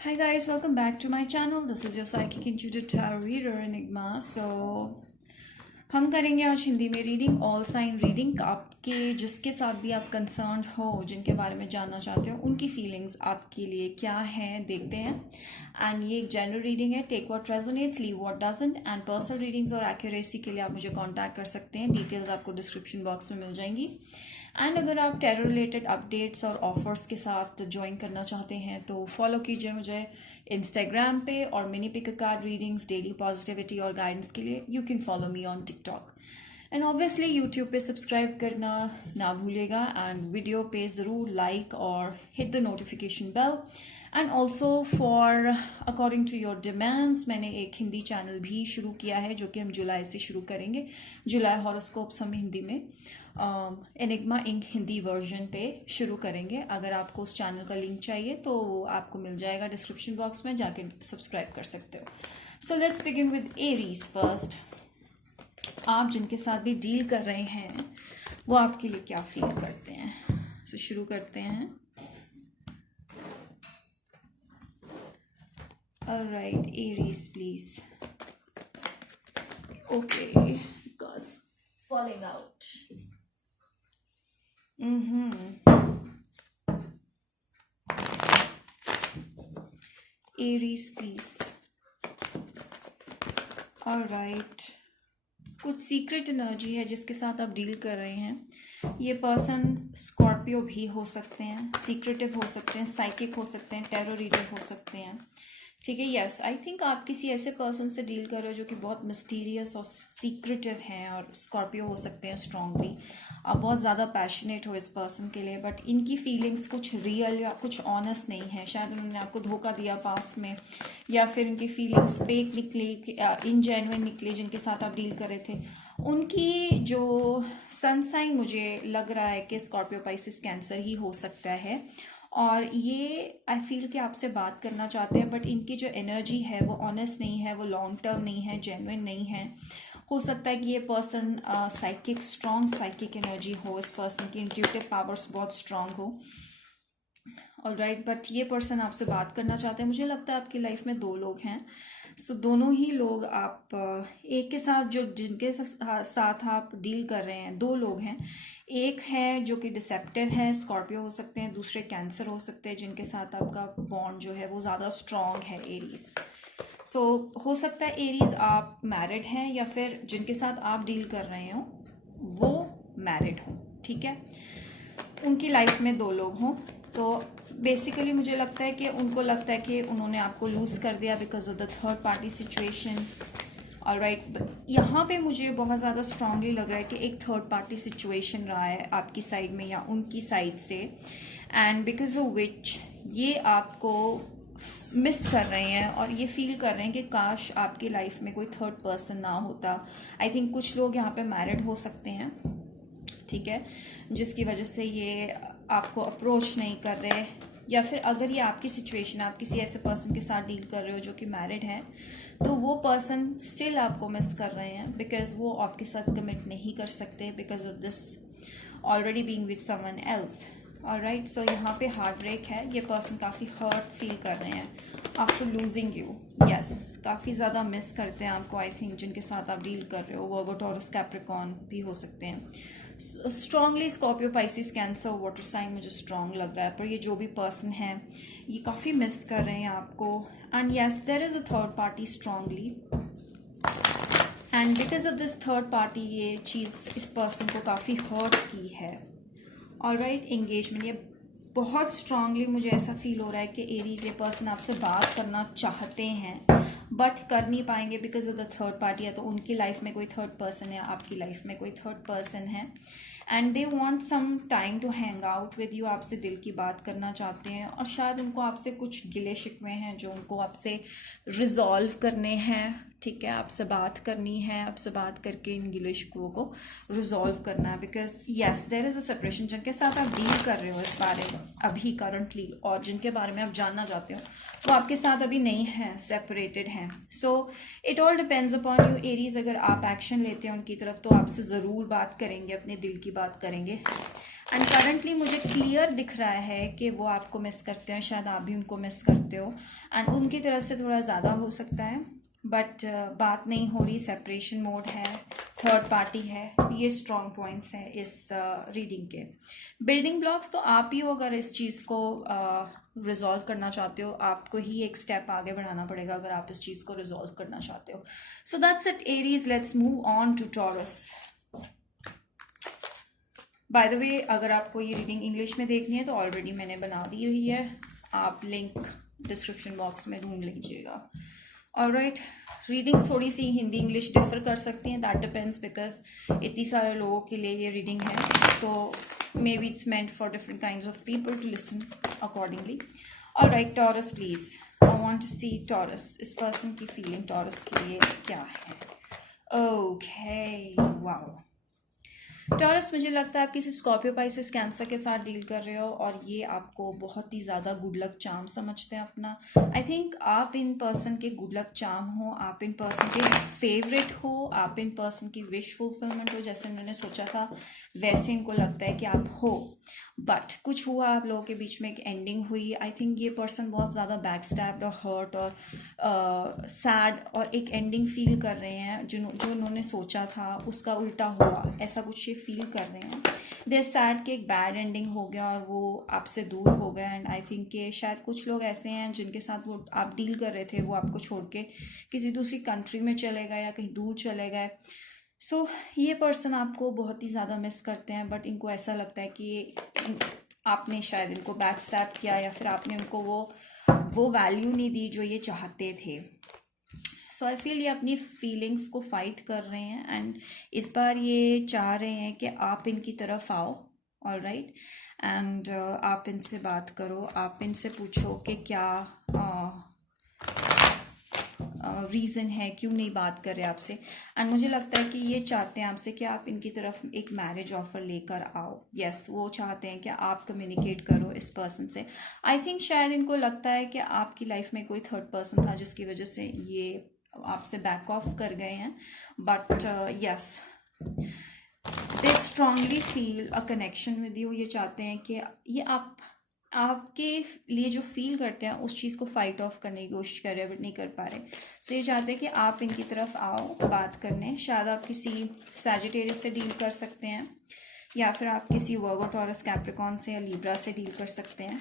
Hi guys, welcome back to my channel. This is your psychic intuitive tarot reader Enigma. हम करेंगे आज हिंदी में reading, all sign reading. आपके जिसके साथ भी आप कंसर्न हो, जिनके बारे में जानना चाहते हो, उनकी फीलिंग्स आपके लिए क्या है, देखते हैं। एंड ये एक जनरल रीडिंग है। Take what resonates, leave what doesn't. And personal readings और एक्यूरेसी के लिए आप मुझे कांटेक्ट कर सकते हैं। डिटेल्स आपको डिस्क्रिप्शन बॉक्स में मिल जाएंगी। एंड अगर आप टेरर रिलेटेड अपडेट्स और ऑफर्स के साथ ज्वाइन करना चाहते हैं तो फॉलो कीजिए मुझे इंस्टाग्राम पे, और mini pick card readings, daily positivity और गाइडेंस के लिए you can follow me on TikTok. And obviously YouTube पे सब्सक्राइब करना ना भूलिएगा। एंड वीडियो पे ज़रूर लाइक और hit the notification bell. And also for according to your demands, मैंने एक हिंदी चैनल भी शुरू किया है जो कि हम जुलाई से शुरू करेंगे। जुलाई हॉरोस्कोप्स हम हिंदी में एनिग्मा इंक हिंदी वर्जन पे शुरू करेंगे। अगर आपको उस चैनल का लिंक चाहिए तो आपको मिल जाएगा डिस्क्रिप्शन बॉक्स में, जाके सब्सक्राइब कर सकते हो। So let's begin with Aries first. आप जिनके साथ भी डील कर रहे हैं वो आपके लिए क्या फील करते हैं। सो शुरू करते हैं। Alright Aries please. Okay, gods falling out. Aries please. Alright, कुछ सीक्रेट एनर्जी है जिसके साथ आप डील कर रहे हैं। ये पर्सन स्कॉर्पियो भी हो सकते हैं, सीक्रेटिव हो सकते हैं, साइकिक हो सकते हैं, टैरो रीडर हो सकते हैं। ठीक है, यस, आई थिंक आप किसी ऐसे पर्सन से डील कर रहे हो जो कि बहुत मिस्टीरियस और सीक्रेटिव हैं, और स्कॉर्पियो हो सकते हैं स्ट्रांगली। आप बहुत ज़्यादा पैशनेट हो इस पर्सन के लिए, बट इनकी फीलिंग्स कुछ रियल या कुछ ऑनेस्ट नहीं है। शायद उन्होंने आपको धोखा दिया पास में, या फिर उनकी फीलिंग्स फेक निकली, इनजेन्युइन निकली जिनके साथ आप डील कर रहे थे। उनकी जो सन साइन मुझे लग रहा है कि स्कॉर्पियो, पाइसिस, कैंसर ही हो सकता है। और ये आई फील कि आपसे बात करना चाहते हैं, बट इनकी जो एनर्जी है वो ऑनेस्ट नहीं है, वो लॉन्ग टर्म नहीं है, जेन्युइन नहीं है। हो सकता है कि ये person psychic, strong psychic energy हो, इस पर्सन की इंट्यूटिव पावर्स बहुत स्ट्रॉन्ग हो। ऑलराइट, बट ये पर्सन आपसे बात करना चाहते हैं। मुझे लगता है आपकी लाइफ में दो लोग हैं। सो दोनों ही लोग आप एक के साथ, जो जिनके साथ आप डील कर रहे हैं, दो लोग हैं। एक है जो कि डिसेप्टिव है, स्कॉर्पियो हो सकते हैं, दूसरे कैंसर हो सकते हैं जिनके साथ आपका बॉन्ड जो है वो ज़्यादा स्ट्रॉन्ग है, एरीज। सो हो सकता है एरीज आप मैरिड हैं, या फिर जिनके साथ आप डील कर रहे हो वो मैरिड हो। ठीक है, उनकी लाइफ में दो लोग हों। तो बेसिकली मुझे लगता है कि उनको लगता है कि उन्होंने आपको लूज़ कर दिया because of the third party situation. Alright, यहाँ पे मुझे बहुत ज़्यादा स्ट्रांगली लग रहा है कि एक थर्ड पार्टी सिचुएशन रहा है आपकी साइड में या उनकी साइड से, एंड बिकॉज ऑफ विच ये आपको मिस कर रहे हैं और ये फील कर रहे हैं कि काश आपकी लाइफ में कोई थर्ड पर्सन ना होता। आई थिंक कुछ लोग यहाँ पे मैरिड हो सकते हैं, ठीक है, जिसकी वजह से ये आपको अप्रोच नहीं कर रहे। या फिर अगर ये आपकी सिचुएशन, आप किसी ऐसे पर्सन के साथ डील कर रहे हो जो कि मैरिड है, तो वो पर्सन स्टिल आपको मिस कर रहे हैं बिकॉज वो आपके साथ कमिट नहीं कर सकते because of this already being with someone else. Alright, so यहाँ पे हार्ट ब्रेक है। ये पर्सन काफ़ी हर्ट फील कर रहे हैं आफ्टर लूजिंग यू। यस, काफ़ी ज़्यादा मिस करते हैं आपको आई थिंक, जिनके साथ आप डील कर रहे हो। वर्गो, टॉरस, कैप्रिकॉर्न भी हो सकते हैं। Strongly Scorpio, Pisces, Cancer, water sign मुझे स्ट्रांग लग रहा है। पर ये जो भी पर्सन है ये काफ़ी मिस कर रहे हैं आपको। And yes, there is a third party strongly, and because of this third party ये चीज़ इस पर्सन को काफ़ी हर्ट की है। ऑलराइट, एंगेजमेंट, ये बहुत स्ट्रांगली मुझे ऐसा फील हो रहा है कि एरीज, ये पर्सन आपसे बात करना चाहते हैं बट कर नहीं पाएंगे because of the third party. या तो उनकी लाइफ में कोई थर्ड पर्सन है, आपकी लाइफ में कोई थर्ड पर्सन है, and they want some time to hang out with you. आपसे दिल की बात करना चाहते हैं, और शायद उनको आपसे कुछ गिले शिकवे हैं जो उनको आपसे रिजॉल्व करने हैं। ठीक है, आपसे बात करनी है, आपसे बात करके इन गिले शिकवों को रिजॉल्व करना है। Because yes, there is a separation. जिनके साथ आप डील कर रहे हो इस बारे में अभी करंटली, और जिनके बारे में आप जानना चाहते हो, वो आपके साथ अभी नहीं है, सेपरेटेड हैं। So it all depends upon you Aries. अगर आप एक्शन लेते हैं उनकी तरफ तो आपसे ज़रूर बात करेंगे, अपने दिल की बात करेंगे। एंड करंटली मुझे क्लियर दिख रहा है कि वो आपको मिस करते हैं, शायद आप भी उनको मिस करते हो, एंड उनकी तरफ से थोड़ा ज़्यादा हो सकता है, बट बात नहीं हो रही, सेपरेशन मोड है, थर्ड पार्टी है। ये स्ट्रॉन्ग पॉइंट्स हैं इस रीडिंग के। बिल्डिंग ब्लॉक्स तो आप ही हो, अगर इस चीज़ को रिजॉल्व करना चाहते हो, आपको ही एक स्टेप आगे बढ़ाना पड़ेगा अगर आप इस चीज़ को रिजॉल्व करना चाहते हो। So that's it Aries, let's move on to Taurus. By the way, अगर आपको ये रीडिंग इंग्लिश में देखनी है तो ऑलरेडी मैंने बना दी हुई है, आप लिंक डिस्क्रिप्शन बॉक्स में ढूंढ लीजिएगा। ऑलराइट, रीडिंग्स थोड़ी सी हिंदी इंग्लिश डिफर कर सकती हैं, दैट डिपेंड्स, बिकॉज इतनी सारे लोगों के लिए ये रीडिंग है, तो maybe it's meant for different kinds of people to listen accordingly. Alright, Taurus please, I want to see Taurus, इस पर्सन की फीलिंग टॉरस के लिए क्या है। ओके, वाओ टॉरस, मुझे लगता है आप किसी स्कॉर्पियो, पाइसेस, कैंसर के साथ डील कर रहे हो और ये आपको बहुत ही ज़्यादा गुड लक चार्म समझते हैं अपना। आई थिंक आप इन पर्सन के गुड लक चार्म हो, आप इन पर्सन के फेवरेट हो, आप इन पर्सन की विश फुलफिलमेंट हो, जैसे उन्होंने सोचा था वैसे इनको लगता है कि आप हो। बट कुछ हुआ, आप लोगों के बीच में एक एंडिंग हुई। आई थिंक ये पर्सन बहुत ज़्यादा बैक स्टैब्ड और हर्ट और सैड और एक एंडिंग फील कर रहे हैं, जो उन्होंने सोचा था उसका उल्टा हुआ, ऐसा कुछ ये फील कर रहे हैं। दे सैड कि एक बैड एंडिंग हो गया और वो आपसे दूर हो गया। एंड आई थिंक कि शायद कुछ लोग ऐसे हैं जिनके साथ वो आप डील कर रहे थे, वो आपको छोड़ के किसी दूसरी कंट्री में चले गए या कहीं दूर चले गए। सो ये पर्सन आपको बहुत ही ज़्यादा मिस करते हैं, बट इनको ऐसा लगता है कि आपने शायद इनको बैक स्टैप किया या फिर आपने उनको वो वैल्यू नहीं दी जो ये चाहते थे। सो आई फील ये अपनी फीलिंग्स को फाइट कर रहे हैं एंड इस बार ये चाह रहे हैं कि आप इनकी तरफ आओ, ऑल राइट, एंड आप इनसे बात करो, आप इनसे पूछो कि क्या रीज़न है क्यों नहीं बात कर रहे आपसे। एंड मुझे लगता है कि ये चाहते हैं आपसे कि आप इनकी तरफ एक मैरिज ऑफर लेकर आओ। यस, वो चाहते हैं कि आप कम्युनिकेट करो इस पर्सन से। आई थिंक शायद इनको लगता है कि आपकी लाइफ में कोई थर्ड पर्सन था जिसकी वजह से ये आपसे बैक ऑफ कर गए हैं, but yes, they strongly feel a connection with you. ये चाहते हैं कि ये आपके लिए जो फील करते हैं उस चीज़ को फाइट ऑफ करने की कोशिश कर रहे हैं बट नहीं कर पा रहे। सो ये चाहते हैं कि आप इनकी तरफ आओ बात करने। शायद आप किसी सैजिटेरियस से डील कर सकते हैं या फिर आप किसी वर्गो, टॉरस, कैप्रिकॉन से या लिब्रा से डील कर सकते हैं।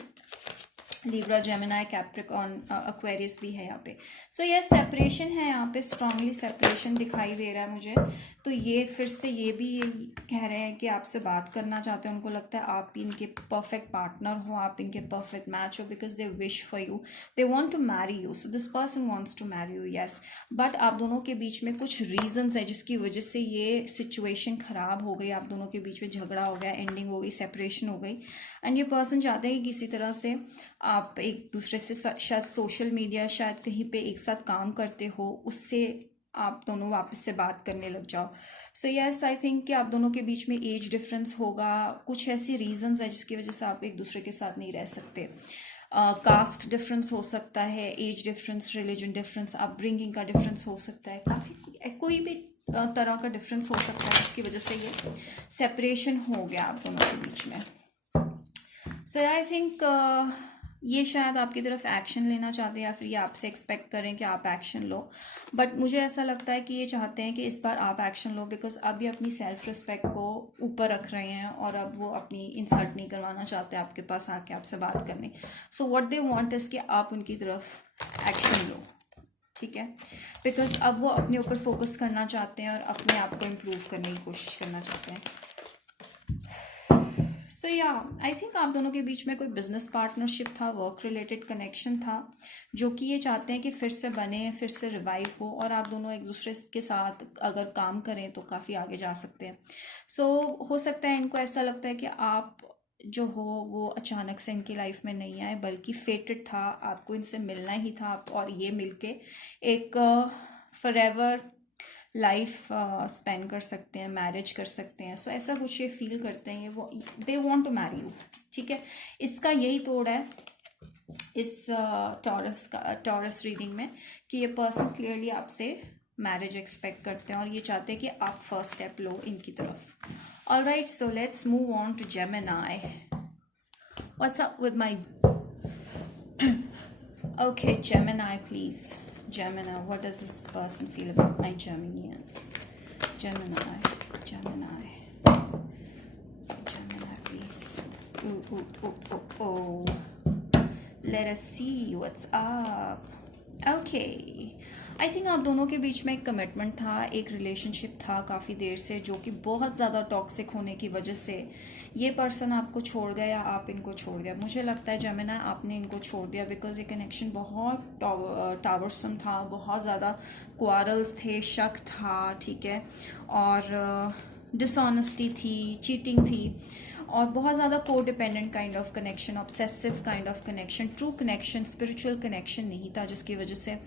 लिब्रा, जेमिनाई, कैप्रिकॉन, एक्वेरियस भी है यहाँ पे। सो ये सेपरेशन है यहाँ पे, स्ट्रांगली सेपरेशन दिखाई दे रहा है मुझे। तो ये फिर से ये भी कह रहे हैं कि आपसे बात करना चाहते हैं, उनको लगता है आप इनके परफेक्ट पार्टनर हो, आप इनके परफेक्ट मैच हो, because they wish for you, they want to marry you. So this person wants to marry you, yes, but आप दोनों के बीच में कुछ रीजंस है जिसकी वजह से ये सिचुएशन खराब हो गई, आप दोनों के बीच में झगड़ा हो गया, एंडिंग हो गई, सेपरेशन हो गई। एंड ये पर्सन चाहते हैं कि किसी तरह से आप एक दूसरे से, शायद सोशल मीडिया, शायद कहीं पे एक साथ काम करते हो, उससे आप दोनों वापस से बात करने लग जाओ। सो यस, आई थिंक कि आप दोनों के बीच में एज डिफरेंस होगा, कुछ ऐसी रीजंस है जिसकी वजह से आप एक दूसरे के साथ नहीं रह सकते। कास्ट डिफरेंस हो सकता है, age difference, religion difference, upbringing का डिफरेंस हो सकता है, काफ़ी कोई भी तरह का डिफरेंस हो सकता है जिसकी वजह से ये सेपरेशन हो गया आप दोनों के बीच में। सो आई थिंक ये शायद आपकी तरफ एक्शन लेना चाहते हैं या फिर ये आपसे एक्सपेक्ट करें कि आप एक्शन लो, बट मुझे ऐसा लगता है कि ये चाहते हैं कि इस बार आप एक्शन लो, बिकॉज अब ये अपनी सेल्फ रिस्पेक्ट को ऊपर रख रहे हैं और अब वो अपनी इंसल्ट नहीं करवाना चाहते आपके पास आके आपसे बात करने। So what they want is कि आप उनकी तरफ एक्शन लो, ठीक है, बिकॉज अब वो अपने ऊपर फोकस करना चाहते हैं और अपने आप को इम्प्रूव करने की कोशिश करना चाहते हैं। सो या आई थिंक आप दोनों के बीच में कोई बिजनेस पार्टनरशिप था, वर्क रिलेटेड कनेक्शन था, जो कि ये चाहते हैं कि फिर से बने, फिर से रिवाइव हो और आप दोनों एक दूसरे के साथ अगर काम करें तो काफ़ी आगे जा सकते हैं। सो हो सकता है इनको ऐसा लगता है कि आप जो हो वो अचानक से इनकी लाइफ में नहीं आए, बल्कि फेटेड था, आपको इनसे मिलना ही था, और ये मिलके एक फॉरएवर लाइफ स्पेंड कर सकते हैं, मैरिज कर सकते हैं। सो ऐसा कुछ ये फील करते हैं, ये वो they want to marry you, ठीक है। इसका यही तोड़ है इस टॉरस रीडिंग में कि ये पर्सन क्लियरली आपसे मैरिज एक्सपेक्ट करते हैं और ये चाहते हैं कि आप फर्स्ट स्टेप लो इनकी तरफ। All right, so let's move on to Gemini. What's up with my... Okay, Gemini, please. Gemini, what does this person feel about my Geminians? Gemini, Gemini, Gemini, please. Ooh, ooh, ooh, ooh, ooh. Let us see what's up. Okay, I think आप दोनों के बीच में एक commitment था, एक relationship था काफ़ी देर से, जो कि बहुत ज़्यादा टॉक्सिक होने की वजह से ये पर्सन आपको छोड़ गया या आप इनको छोड़ गया. मुझे लगता है जेमिनी आपने इनको छोड़ दिया बिकॉज ये कनेक्शन बहुत टावरसम था, बहुत ज़्यादा क्वारल्स थे, शक था, ठीक है, और डिसऑनेस्टी थी, चीटिंग थी, और बहुत ज़्यादा को dependent kind of connection, obsessive kind of connection, true connection, spiritual connection नहीं था, जिसकी वजह से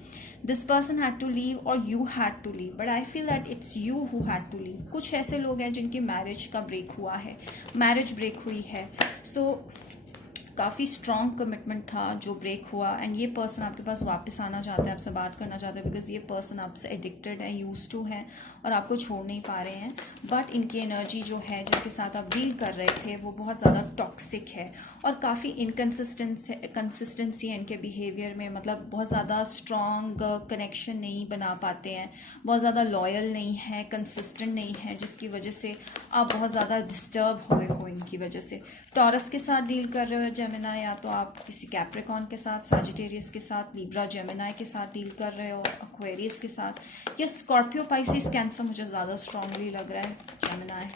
this person had to leave और you had to leave. But I feel that it's you who had to leave. कुछ ऐसे लोग हैं जिनकी मैरिज का ब्रेक हुआ है, मैरिज ब्रेक हुई है, सो काफ़ी स्ट्रॉन्ग कमिटमेंट था जो ब्रेक हुआ, एंड ये पर्सन आपके पास वापस आना चाहता है, आपसे बात करना चाहता है, बिकॉज ये पर्सन आपसे एडिक्टेड है, यूज टू है, और आपको छोड़ नहीं पा रहे हैं. बट इनकी एनर्जी जो है, जिनके साथ आप डील कर रहे थे, वो बहुत ज़्यादा टॉक्सिक है और काफ़ी कंसिस्टेंसी है इनके बिहेवियर में. मतलब बहुत ज़्यादा स्ट्रॉन्ग कनेक्शन नहीं बना पाते हैं, बहुत ज़्यादा लॉयल नहीं है, कंसिस्टेंट नहीं है, जिसकी वजह से आप बहुत ज़्यादा डिस्टर्ब हुए हो इनकी वजह से. टॉरस के साथ डील कर रहे हो जेमिनी, या तो आप किसी कैप्रिकॉर्न के साथ, सजिटेरियस के साथ, लिब्रा जेमिनी के साथ डील कर रहे हो, एक्वेरियस के साथ, या स्कॉर्पियो, पाइसिस, कैंसर मुझे ज़्यादा स्ट्रांगली लग रहा है जेमिनी.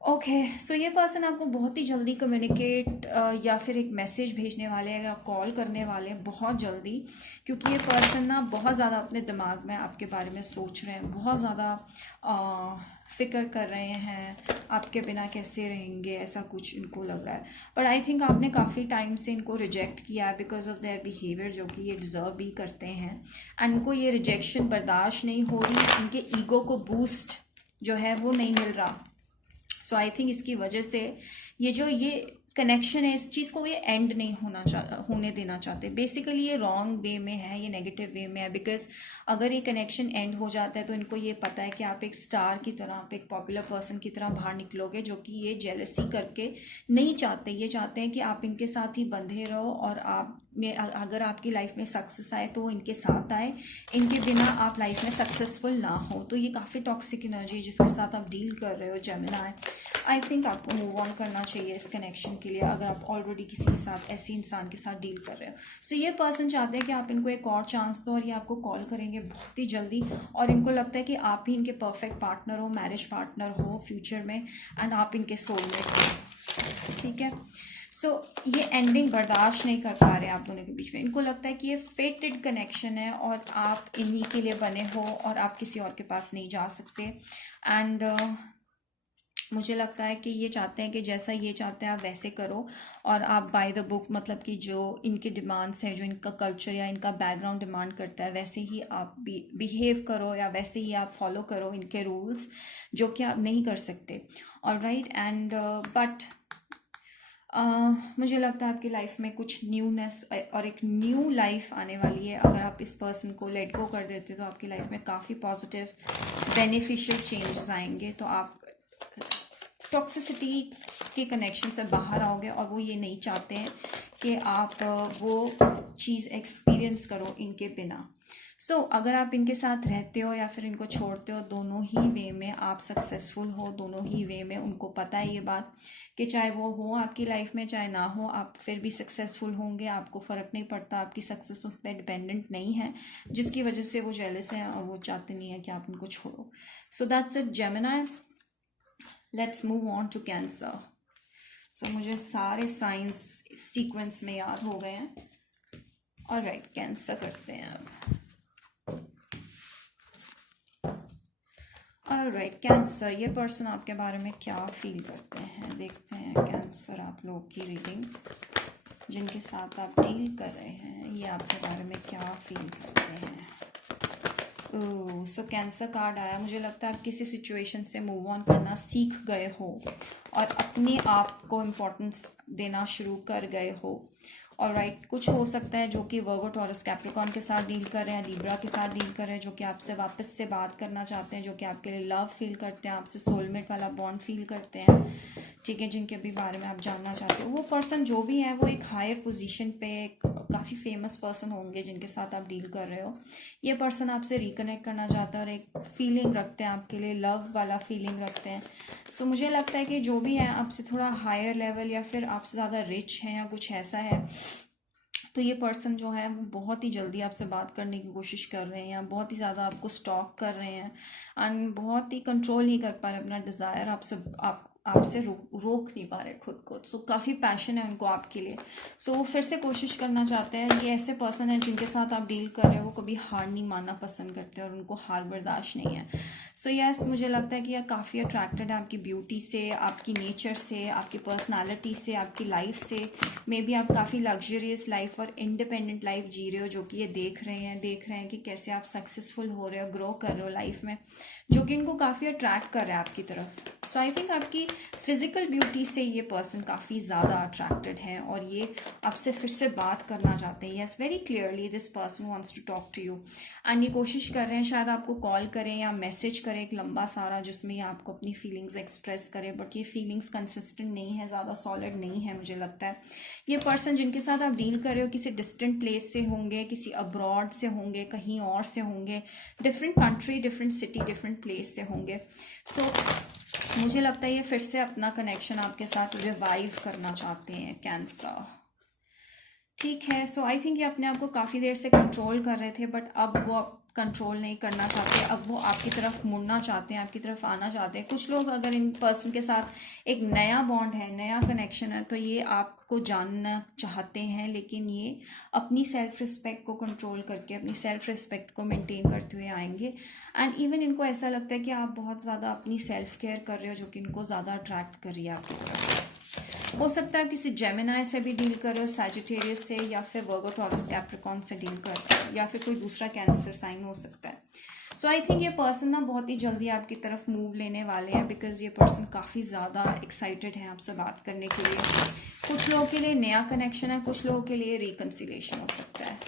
ओके, सो ये पर्सन आपको बहुत ही जल्दी कम्युनिकेट या फिर एक मैसेज भेजने वाले हैं या कॉल करने वाले हैं बहुत जल्दी, क्योंकि ये पर्सन ना बहुत ज़्यादा अपने दिमाग में आपके बारे में सोच रहे हैं, बहुत ज़्यादा फिक्र कर रहे हैं, आपके बिना कैसे रहेंगे, ऐसा कुछ इनको लग रहा है. बट आई थिंक आपने काफ़ी टाइम से इनको रिजेक्ट किया है बिकॉज ऑफ देयर बिहेवियर, जो कि ये डिज़र्व भी करते हैं, एंड इनको ये रिजेक्शन बर्दाश्त नहीं हो रही, इनके ईगो को बूस्ट जो है वो नहीं मिल रहा. सो आई थिंक इसकी वजह से ये कनेक्शन है, इस चीज़ को ये एंड नहीं होने देना चाहते. बेसिकली ये रॉन्ग वे में है, ये नेगेटिव वे में है, बिकॉज अगर ये कनेक्शन एंड हो जाता है तो इनको ये पता है कि आप एक स्टार की तरह, आप एक पॉपुलर पर्सन की तरह बाहर निकलोगे, जो कि ये जेलसी करके नहीं चाहते. ये चाहते हैं कि आप इनके साथ ही बंधे रहो, और आप में अगर आपकी लाइफ में सक्सेस आए तो वो इनके साथ आए, इनके बिना आप लाइफ में सक्सेसफुल ना हो. तो ये काफ़ी टॉक्सिक एनर्जी जिसके साथ आप डील कर रहे हो जेमिनी. आई थिंक आपको मूव ऑन करना चाहिए इस कनेक्शन के लिए, अगर आप ऑलरेडी किसी के साथ, ऐसी इंसान के साथ डील कर रहे हो. सो ये पर्सन चाहते हैं कि आप इनको एक और चांस दो, और ये आपको कॉल करेंगे बहुत ही जल्दी, और इनको लगता है कि आप ही इनके परफेक्ट पार्टनर हो, मैरिज पार्टनर हो फ्यूचर में, एंड आप इनके सोलमेट हो, ठीक है. सो ये एंडिंग बर्दाश्त नहीं कर पा रहे हैं आप दोनों के बीच में. इनको लगता है कि ये फेटेड कनेक्शन है और आप इन्हीं के लिए बने हो, और आप किसी और के पास नहीं जा सकते. एंड मुझे लगता है कि ये चाहते हैं कि जैसा ये चाहते हैं आप वैसे करो, और आप बाय द बुक, मतलब कि जो इनके डिमांड्स हैं, जो इनका कल्चर या इनका बैकग्राउंड डिमांड करता है, वैसे ही आप बिहेव करो, या वैसे ही आप फॉलो करो इनके रूल्स, जो कि आप नहीं कर सकते. ऑलराइट, एंड बट मुझे लगता है आपकी लाइफ में कुछ न्यूनेस और एक न्यू लाइफ आने वाली है. अगर आप इस पर्सन को लेट गो कर देते तो आपकी लाइफ में काफ़ी पॉजिटिव बेनिफिशियल चेंजेस आएंगे. तो आप टॉक्सिसिटी के कनेक्शन से बाहर आओगे, और वो ये नहीं चाहते हैं कि आप वो चीज़ एक्सपीरियंस करो इनके बिना. सो अगर आप इनके साथ रहते हो या फिर इनको छोड़ते हो, दोनों ही वे में आप सक्सेसफुल हो, दोनों ही वे में उनको पता है ये बात कि चाहे वो हो आपकी लाइफ में, चाहे ना हो, आप फिर भी सक्सेसफुल होंगे, आपको फ़र्क नहीं पड़ता, आपकी सक्सेस उन पर डिपेंडेंट नहीं है, जिसकी वजह से वो जेलस हैं और वो चाहते नहीं है कि आप उनको छोड़ो. So that's it Gemini. Let's move on to cancer. So मुझे सारे साइंस सीक्वेंस में याद हो गए हैं. ऑलराइट, कैंसर करते हैं अब. ऑलराइट, कैंसर, ये पर्सन आपके बारे में क्या फील करते हैं, देखते हैं. कैंसर आप लोग की रीडिंग, जिनके साथ आप डील कर रहे हैं, ये आपके बारे में क्या फील करते हैं. सो कैंसर कार्ड आया. मुझे लगता है आप किसी सिचुएशन से मूव ऑन करना सीख गए हो, और अपने आप को इम्पोर्टेंस देना शुरू कर गए हो, और राइट, कुछ हो सकता है जो कि वर्गो, टॉरस, कैप्रिकॉर्न के साथ डील कर रहे हैं, लिब्रा के साथ डील कर रहे हैं, जो कि आपसे वापस से बात करना चाहते हैं, जो कि आपके लिए लव फील करते हैं, आपसे सोलमेट वाला बॉन्ड फील करते हैं, ठीक है, जिनके भी बारे में आप जानना चाहते हो। वो पर्सन जो भी है वो एक हायर पोजीशन पे काफ़ी फेमस पर्सन होंगे जिनके साथ आप डील कर रहे हो। ये पर्सन आपसे रिकनेक्ट करना चाहता है और एक फीलिंग रखते हैं आपके लिए, लव वाला फीलिंग रखते हैं। सो मुझे लगता है कि जो भी है आपसे थोड़ा हायर लेवल या फिर आपसे ज़्यादा रिच है या कुछ ऐसा है, तो ये पर्सन जो है वो बहुत ही जल्दी आपसे बात करने की कोशिश कर रहे हैं या बहुत ही ज़्यादा आपको स्टॉक कर रहे हैं एंड बहुत ही कंट्रोल नहीं कर पा रहे अपना डिज़ायर, आपसे रोक नहीं पा रहे खुद को। सो काफ़ी पैशन है उनको आपके लिए। सो वो फिर से कोशिश करना चाहते हैं। ये ऐसे पर्सन है जिनके साथ आप डील कर रहे हो, वो कभी हार नहीं मानना पसंद करते और उनको हार बर्दाश्त नहीं है। सो यस, मुझे लगता है कि यह काफ़ी अट्रैक्टेड है आपकी ब्यूटी से, आपकी नेचर से, आपकी पर्सनालिटी से, आपकी लाइफ से। मे बी आप काफ़ी लग्जरियस लाइफ और इंडिपेंडेंट लाइफ जी रहे हो, जो कि ये देख रहे हैं कि कैसे आप सक्सेसफुल हो रहे हो, ग्रो कर रहे हो लाइफ में, जो कि इनको काफ़ी अट्रैक्ट कर रहा है आपकी तरफ। सो आई थिंक आपकी फिजिकल ब्यूटी से ये पर्सन काफ़ी ज़्यादा अट्रैक्टेड है और ये आपसे फिर से बात करना चाहते हैं। Yes, very clearly this person wants to talk to you and ये कोशिश कर रहे हैं शायद आपको कॉल करें या मैसेज करें एक लंबा सारा, जिसमें ये आपको अपनी फीलिंग्स एक्सप्रेस करें, बट ये फीलिंग्स कंसिस्टेंट नहीं है, ज़्यादा सॉलिड नहीं है। मुझे लगता है ये पर्सन जिनके साथ आप डील कर रहे हो किसी डिस्टेंट प्लेस से होंगे, किसी अब्रॉड से होंगे, कहीं और से होंगे, different country, different city, different place से होंगे। सो मुझे लगता है ये फिर से अपना कनेक्शन आपके साथ रिवाइव करना चाहते हैं, कैंसर, ठीक है। सो आई थिंक ये अपने आप को काफ़ी देर से कंट्रोल कर रहे थे, बट अब वो कंट्रोल नहीं करना चाहते, अब वो आपकी तरफ मुड़ना चाहते हैं, आपकी तरफ आना चाहते हैं। कुछ लोग अगर इन पर्सन के साथ एक नया बॉन्ड है, नया कनेक्शन है, तो ये आपको जानना चाहते हैं, लेकिन ये अपनी सेल्फ रिस्पेक्ट को कंट्रोल करके, अपनी सेल्फ रिस्पेक्ट को मेंटेन करते हुए आएंगे। एंड इवन इनको ऐसा लगता है कि आप बहुत ज़्यादा अपनी सेल्फ केयर कर रहे हो, जो कि इनको ज़्यादा अट्रैक्ट कर रही है आपकी तरफ। हो सकता है किसी जेमिनाई से भी डील कर रहे हो, सैजिटेरियस से, या फिर वर्गो, टॉरस, कैप्रिकॉर्न से डील कर रहे हो, या फिर कोई दूसरा कैंसर साइन हो सकता है। सो आई थिंक ये पर्सन ना बहुत ही जल्दी आपकी तरफ मूव लेने वाले हैं, बिकॉज ये पर्सन काफ़ी ज़्यादा एक्साइटेड है आपसे बात करने के लिए। कुछ लोगों के लिए नया कनेक्शन है, कुछ लोगों के लिए रिकन्सिलेशन हो सकता है।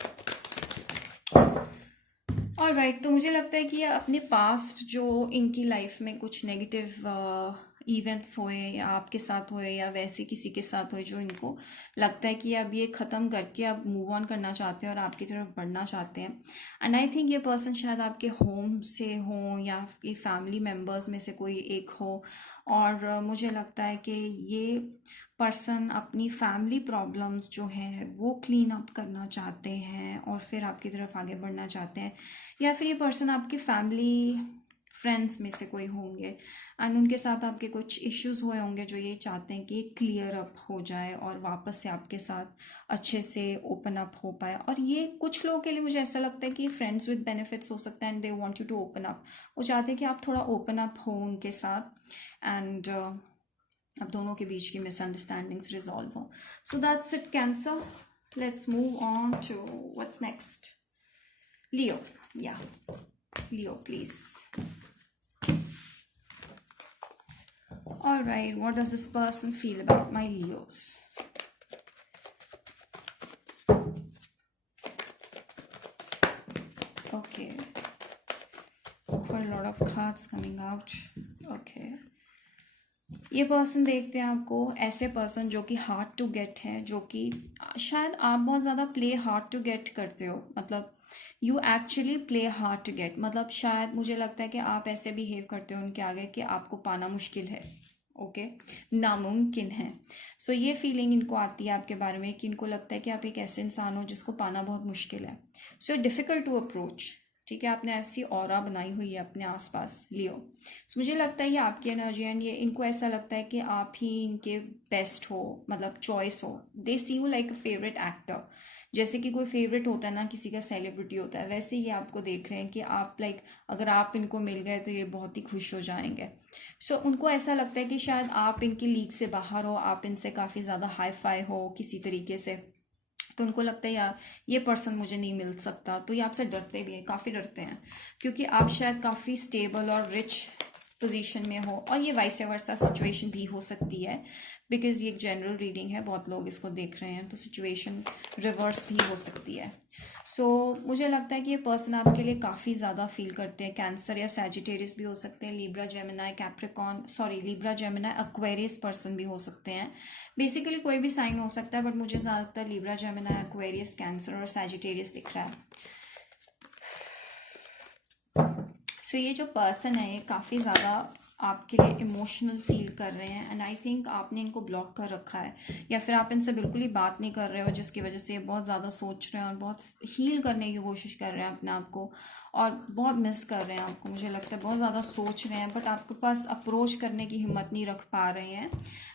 ऑलराइट, तो मुझे लगता है कि अपने पास्ट जो इनकी लाइफ में कुछ नेगेटिव इवेंट्स हुए या आपके साथ हुए या वैसे किसी के साथ हुए, जो इनको लगता है कि अब ये ख़त्म करके अब मूव ऑन करना चाहते हैं और आपकी तरफ बढ़ना चाहते हैं। एंड आई थिंक ये पर्सन शायद आपके होम से हो या आपकी फैमिली मेम्बर्स में से कोई एक हो, और मुझे लगता है कि ये पर्सन अपनी फैमिली प्रॉब्लम्स जो है वो क्लीन अप करना चाहते हैं और फिर आपकी तरफ आगे बढ़ना चाहते हैं। या फिर ये पर्सन आपके फैमिली फ्रेंड्स में से कोई होंगे एंड उनके साथ आपके कुछ इश्यूज हुए होंगे, जो ये चाहते हैं कि क्लियर अप हो जाए और वापस से आपके साथ अच्छे से ओपन अप हो पाए। और ये कुछ लोगों के लिए मुझे ऐसा लगता है कि फ्रेंड्स विद बेनिफिट्स हो सकता है and they want you to open up. वो चाहते हैं कि आप थोड़ा ओपन अप हो उनके साथ एंड अब दोनों के बीच की मिसअंडरस्टैंडिंग्स रिजॉल्व हो। So that's it cancer, let's move on to what's next. Leo, या Leo, please. All right, what does this person feel about my Leos? Okay, quite a lot of cards coming out. Okay, ये person देखते हैं आपको ऐसे person जो कि hard to gate है, जो कि शायद आप बहुत ज़्यादा प्ले हार्ड टू गेट करते हो, मतलब you actually play hard to get, मतलब शायद मुझे लगता है कि आप ऐसे बिहेव करते हो उनके आगे कि आपको पाना मुश्किल है, ओके, नामुमकिन है। सो ये फीलिंग इनको आती है आपके बारे में कि इनको लगता है कि आप एक ऐसे इंसान हो जिसको पाना बहुत मुश्किल है। सो डिफ़िकल्ट टू अप्रोच, ठीक है, आपने ऐसी ऑरा बनाई हुई है अपने आसपास लियो। सो मुझे लगता है ये आपकी एनर्जी एंड ये इनको ऐसा लगता है कि आप ही इनके बेस्ट हो, मतलब चॉइस हो। They see you like a favourite actor, जैसे कि कोई फेवरेट होता है ना, किसी का सेलिब्रिटी होता है, वैसे ही आपको देख रहे हैं कि आप लाइक अगर आप इनको मिल गए तो ये बहुत ही खुश हो जाएंगे। सो उनको ऐसा लगता है कि शायद आप इनकी लीग से बाहर हो, आप इनसे काफ़ी ज़्यादा हाई फाई हो किसी तरीके से, तो उनको लगता है यार ये पर्सन मुझे नहीं मिल सकता। तो ये आपसे डरते भी हैं, काफ़ी डरते हैं, क्योंकि आप शायद काफ़ी स्टेबल और रिच पोजीशन में हो, और ये वाइस वर्सा सिचुएशन भी हो सकती है, बिकॉज ये एक जनरल रीडिंग है, बहुत लोग इसको देख रहे हैं, तो सिचुएशन रिवर्स भी हो सकती है। सो मुझे लगता है कि ये पर्सन आपके लिए काफ़ी ज़्यादा फील करते हैं। कैंसर या सैजिटेरियस भी हो सकते हैं, Libra Gemini Capricorn, sorry Libra Gemini Aquarius person भी हो सकते हैं। बेसिकली कोई भी साइन हो सकता है, बट मुझे ज़्यादातर लिब्रा जेमिनाई एक्वेरियस कैंसर और सैजिटेरियस दिख रहा है। सो ये जो पर्सन है ये काफ़ी ज़्यादा आपके लिए इमोशनल फील कर रहे हैं, एंड आई थिंक आपने इनको ब्लॉक कर रखा है, या फिर आप इनसे बिल्कुल ही बात नहीं कर रहे हो, जिसकी वजह से ये बहुत ज़्यादा सोच रहे हैं और बहुत हील करने की कोशिश कर रहे हैं अपने आप को, और बहुत मिस कर रहे हैं आपको। मुझे लगता है बहुत ज़्यादा सोच रहे हैं, बट आपके पास अप्रोच करने की हिम्मत नहीं रख पा रहे हैं,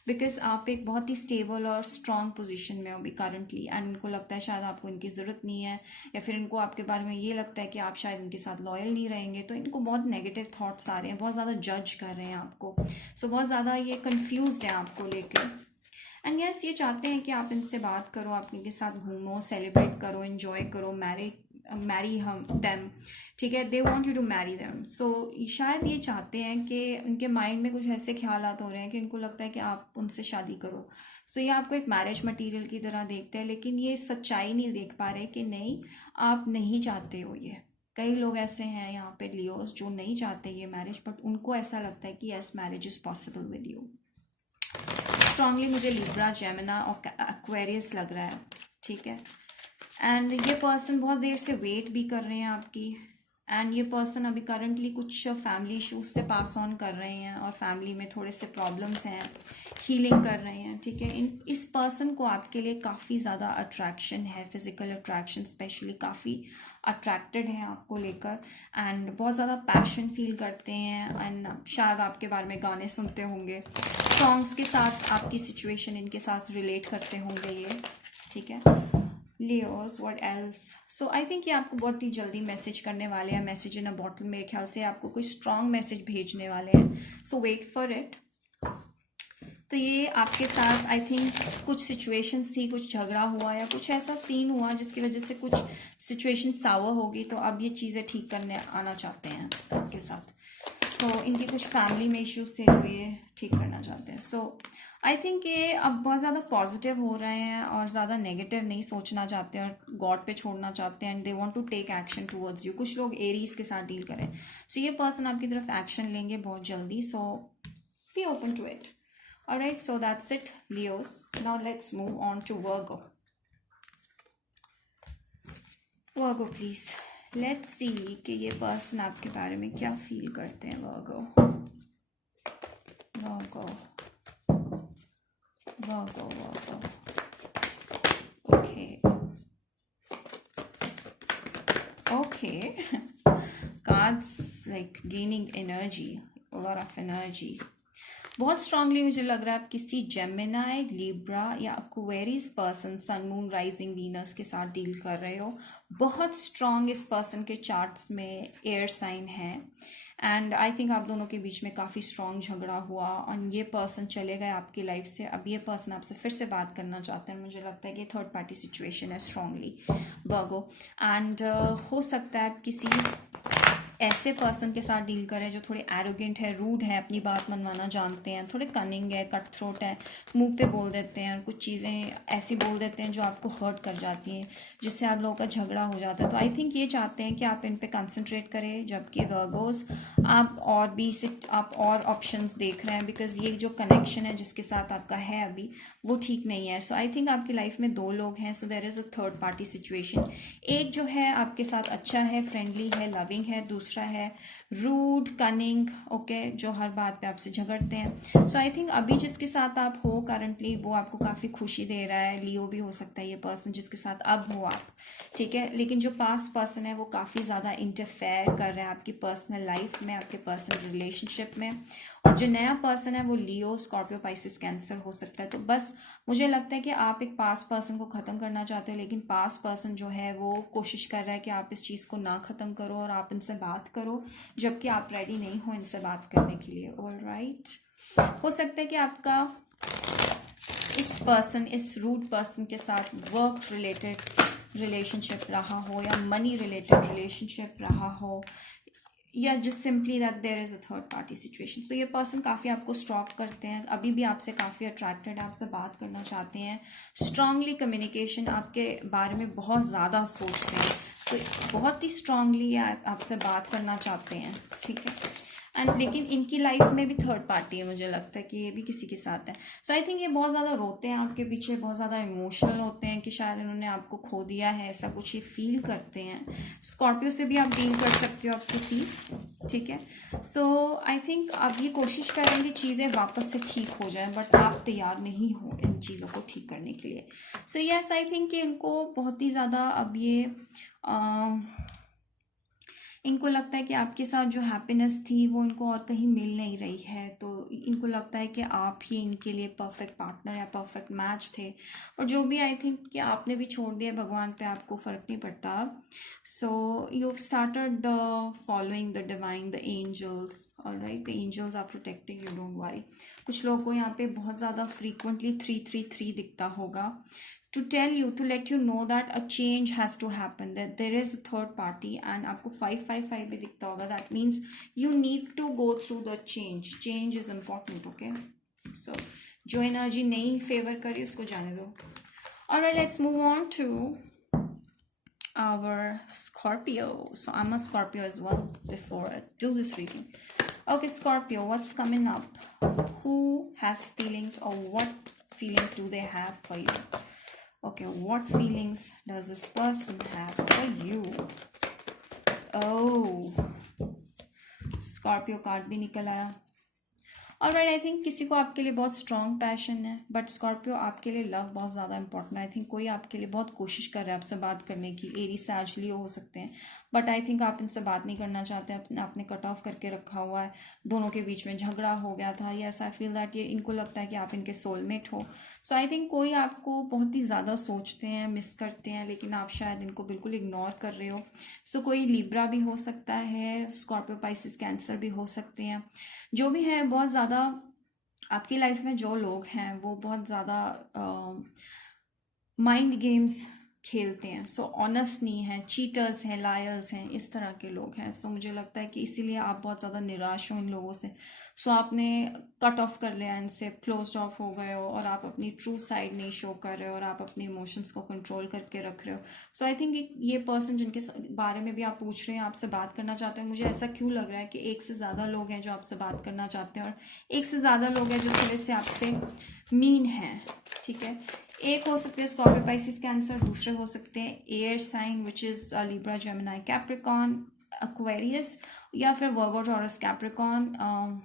बिकॉज आप एक बहुत ही स्टेबल और स्ट्रॉन्ग पोजिशन में हो अभी करंटली, एंड इनको लगता है शायद आपको इनकी ज़रूरत नहीं है, या फिर इनको आपके बारे में ये लगता है कि आप शायद इनके साथ लॉयल नहीं रहेंगे, तो इनको बहुत नेगेटिव थॉट्स आ रहे हैं, बहुत ज़्यादा जज कर रहे हैं आपको। सो बहुत ज़्यादा ये कंफ्यूज्ड हैं आपको लेकर, एंड यस ये चाहते हैं कि आप इनसे बात करो, आप इनके साथ घूमो, सेलिब्रेट करो, एंजॉय करो, मैरी हम देम, ठीक है, they want you to marry them. So शायद ये चाहते हैं कि उनके माइंड में कुछ ऐसे ख्यालात हो रहे हैं कि इनको लगता है कि आप उनसे शादी करो। सो ये आपको एक मैरिज मटेरियल की तरह देखते हैं, लेकिन ये सच्चाई नहीं देख पा रहे कि नहीं, आप नहीं चाहते हो ये। कई लोग ऐसे हैं यहाँ पे लियोस जो नहीं चाहते ये मैरिज, बट उनको ऐसा लगता है कि yes marriage is possible with you. Strongly मुझे लिब्रा जेमिना और एक्वेरियस लग रहा है, ठीक है, एंड ये पर्सन बहुत देर से वेट भी कर रहे हैं आपकी, एंड ये पर्सन अभी करंटली कुछ फैमिली इश्यूज से पास ऑन कर रहे हैं, और फैमिली में थोड़े से प्रॉब्लम्स हैं, हीलिंग कर रहे हैं, ठीक है। इस पर्सन को आपके लिए काफ़ी ज़्यादा अट्रैक्शन है, फिजिकल अट्रैक्शन स्पेशली, काफ़ी अट्रैक्टेड है आपको लेकर, एंड बहुत ज़्यादा पैशन फील करते हैं, एंड शायद आपके बारे में गाने सुनते होंगे, सॉन्ग्स के साथ आपकी सिचुएशन इनके साथ रिलेट करते होंगे ये, ठीक है। Leos what else. So I think ये आपको बहुत ही जल्दी मैसेज करने वाले हैं, मैसेज इन अ बॉटल, मेरे ख्याल से आपको कोई स्ट्रॉन्ग मैसेज भेजने वाले हैं, सो वेट फॉर इट। तो ये आपके साथ आई थिंक कुछ सिचुएशंस थी, कुछ झगड़ा हुआ या कुछ ऐसा सीन हुआ जिसकी वजह से कुछ सिचुएशन सावर होगी, तो अब ये चीज़ें ठीक करने आना चाहते हैं आपके साथ। सो इनके कुछ फैमिली में इश्यूज थे जो ये ठीक करना चाहते हैं। सो आई थिंक ये अब बहुत ज़्यादा पॉजिटिव हो रहे हैं और ज़्यादा नेगेटिव नहीं सोचना चाहते और गॉड पे छोड़ना चाहते हैं, and they want to take action towards you. कुछ लोग एरीज के साथ डील करें, सो ये पर्सन आपकी तरफ एक्शन लेंगे बहुत जल्दी, so be open to it. Alright, so that's it Leos. Now let's move on to Virgo. Virgo please let's see कि ये पर्सन आपके बारे में क्या फील करते हैं। Virgo Virgo Virgo Virgo okay okay cards like gaining energy, a lot of energy। बहुत strongly मुझे लग रहा है आप किसी जेमिनाई, लिब्रा या Aquarius person, sun moon rising Venus के साथ डील कर रहे हो। बहुत स्ट्रांग इस पर्सन के चार्ट्स में एयर साइन है, एंड आई थिंक आप दोनों के बीच में काफ़ी स्ट्रांग झगड़ा हुआ और ये पर्सन चले गए आपकी लाइफ से। अब ये पर्सन आपसे फिर से बात करना चाहते हैं, मुझे लगता है कि थर्ड पार्टी सिचुएशन है स्ट्रांगली वर्गो, एंड हो सकता है आप किसी ऐसे पर्सन के साथ डील करें जो थोड़े एरोगेंट है, रूड है, अपनी बात मनवाना जानते हैं, थोड़े कनिंग है, कट थ्रोट है, मुंह पे बोल देते हैं, कुछ चीज़ें ऐसी बोल देते हैं जो आपको हर्ट कर जाती हैं, जिससे आप लोगों का झगड़ा हो जाता है। तो आई थिंक ये चाहते हैं कि आप इन पे कंसंट्रेट करें, जबकि वर्गोस आप और ऑप्शंस देख रहे हैं, बिकॉज ये जो कनेक्शन है जिसके साथ आपका है अभी वो ठीक नहीं है। सो आई थिंक आपकी लाइफ में दो लोग हैं, so there is a third party situation. एक जो है आपके साथ अच्छा है, फ्रेंडली है, लविंग है, दूसरा है रूड, कनिंग, ओके, जो हर बात पे आपसे झगड़ते हैं। सो आई थिंक अभी जिसके साथ आप हो करंटली वो आपको काफ़ी खुशी दे रहा है। लियो भी हो सकता है ये पर्सन जिसके साथ अब हो आप, ठीक है, लेकिन जो पास्ट पर्सन है वो काफ़ी ज़्यादा इंटरफेयर कर रहा है आपकी पर्सनल लाइफ में, आपके पर्सनल रिलेशनशिप में। और जो नया पर्सन है वो लियो, स्कॉर्पियो, पाइसिस, कैंसर हो सकता है। तो बस मुझे लगता है कि आप एक पास्ट पर्सन को ख़त्म करना चाहते हो, लेकिन पास्ट पर्सन जो है वो कोशिश कर रहा है कि आप इस चीज़ को ना ख़त्म करो और आप इनसे बात करो, जबकि आप रेडी नहीं हो इनसे बात करने के लिए। ऑलराइट, हो सकता है कि आपका इस पर्सन, इस रूड पर्सन के साथ वर्क रिलेटेड रिलेशनशिप रहा हो या मनी रिलेटेड रिलेशनशिप रहा हो, या just simply that there is a third party situation. So ये पर्सन काफ़ी आपको स्टॉक करते हैं, अभी भी आपसे काफ़ी अट्रैक्टेड है, आपसे बात करना चाहते हैं, स्ट्रांगली कम्युनिकेशन, आपके बारे में बहुत ज़्यादा सोचते हैं, तो बहुत ही स्ट्रांगली आपसे बात करना चाहते हैं, ठीक है। एंड लेकिन इनकी लाइफ में भी थर्ड पार्टी है, मुझे लगता है कि ये भी किसी के साथ है। सो आई थिंक ये बहुत ज़्यादा रोते हैं आपके पीछे, बहुत ज़्यादा इमोशनल होते हैं कि शायद इन्होंने आपको खो दिया है, ऐसा कुछ ये फील करते हैं। स्कॉर्पियो से भी आप डील कर सकते हो आप किसी, ठीक है। सो आई थिंक आप ये कोशिश करेंगे चीज़ें वापस से ठीक हो जाए, बट आप तैयार नहीं हो इन चीज़ों को ठीक करने के लिए। सो यस, आई थिंक कि इनको बहुत ही ज़्यादा अब ये इनको लगता है कि आपके साथ जो हैप्पीनेस थी वो इनको और कहीं मिल नहीं रही है, तो इनको लगता है कि आप ही इनके लिए परफेक्ट पार्टनर या परफेक्ट मैच थे। और जो भी आई थिंक कि आपने भी छोड़ दिया भगवान पे, आपको फ़र्क नहीं पड़ता। So you started following the divine, the angels, alright, the angels are protecting you, don't worry. कुछ लोगों को यहाँ पे बहुत ज़्यादा फ्रीक्वेंटली 333 दिखता होगा, to tell you, to let you know that a change has to happen, that there is a third party, and आपको 555 भी दिखता होगा, that means you need to go through the change is important, okay? So जो energy नहीं favour करी उसको जाने दो। Alright, let's move on to our Scorpio. So I'm a Scorpio as well before I do this reading. Okay, Scorpio, what's coming up? Who has feelings, or what feelings do they have for you? Okay, what feelings does this person have for you? Oh, Scorpio card भी निकल आया। Alright, I think किसी को आपके लिए बहुत strong passion है, but Scorpio आपके लिए लव बहुत ज़्यादा इंपॉर्टेंट है। आई थिंक कोई आपके लिए बहुत कोशिश कर रहा है आपसे बात करने की, एरी सैज लियो हो सकते हैं, बट आई थिंक आप इनसे बात नहीं करना चाहते, आपने कट ऑफ करके रखा हुआ है, दोनों के बीच में झगड़ा हो गया था, यस आई फील दैट ये इनको लगता है कि आप इनके सोलमेट हो। सो आई थिंक कोई आपको बहुत ही ज़्यादा सोचते हैं, मिस करते हैं, लेकिन आप शायद इनको बिल्कुल इग्नोर कर रहे हो। सो कोई लिब्रा भी हो सकता है, स्कॉर्पियो, पाइसिस, कैंसर भी हो सकते हैं। जो भी है, बहुत ज़्यादा आपकी लाइफ में जो लोग हैं वो बहुत ज़्यादा माइंड गेम्स खेलते हैं। सो ऑनेस्ट नहीं है, चीटर्स हैं, लायर्स हैं, इस तरह के लोग हैं। सो मुझे लगता है कि इसीलिए आप बहुत ज़्यादा निराश हो इन लोगों से। सो आपने कट ऑफ कर लिया इनसे, क्लोज ऑफ हो गए हो, और आप अपनी ट्रू साइड नहीं शो कर रहे हो, और आप अपने इमोशंस को कंट्रोल करके रख रहे हो। सो आई थिंक ये पर्सन जिनके बारे में भी आप पूछ रहे हैं, आपसे बात करना चाहते हैं, मुझे ऐसा क्यों लग रहा है कि एक से ज़्यादा लोग हैं जो आपसे बात करना चाहते हैं, और एक से ज़्यादा लोग हैं जो थोड़े से आपसे मीन हैं, ठीक है। एक हो सकते हैं स्कॉर्पियो, पाइसिस, कैंसर, दूसरे हो सकते हैं air sign which is Libra, Gemini, Capricorn, Aquarius, या फिर वर्गो, टॉरस, कैप्रिकॉन।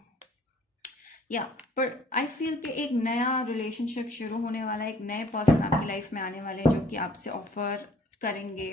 या पर आई फील कि एक नया रिलेशनशिप शुरू होने वाला है, एक नए पर्सन आपकी लाइफ में आने वाले हैं जो कि आपसे ऑफर करेंगे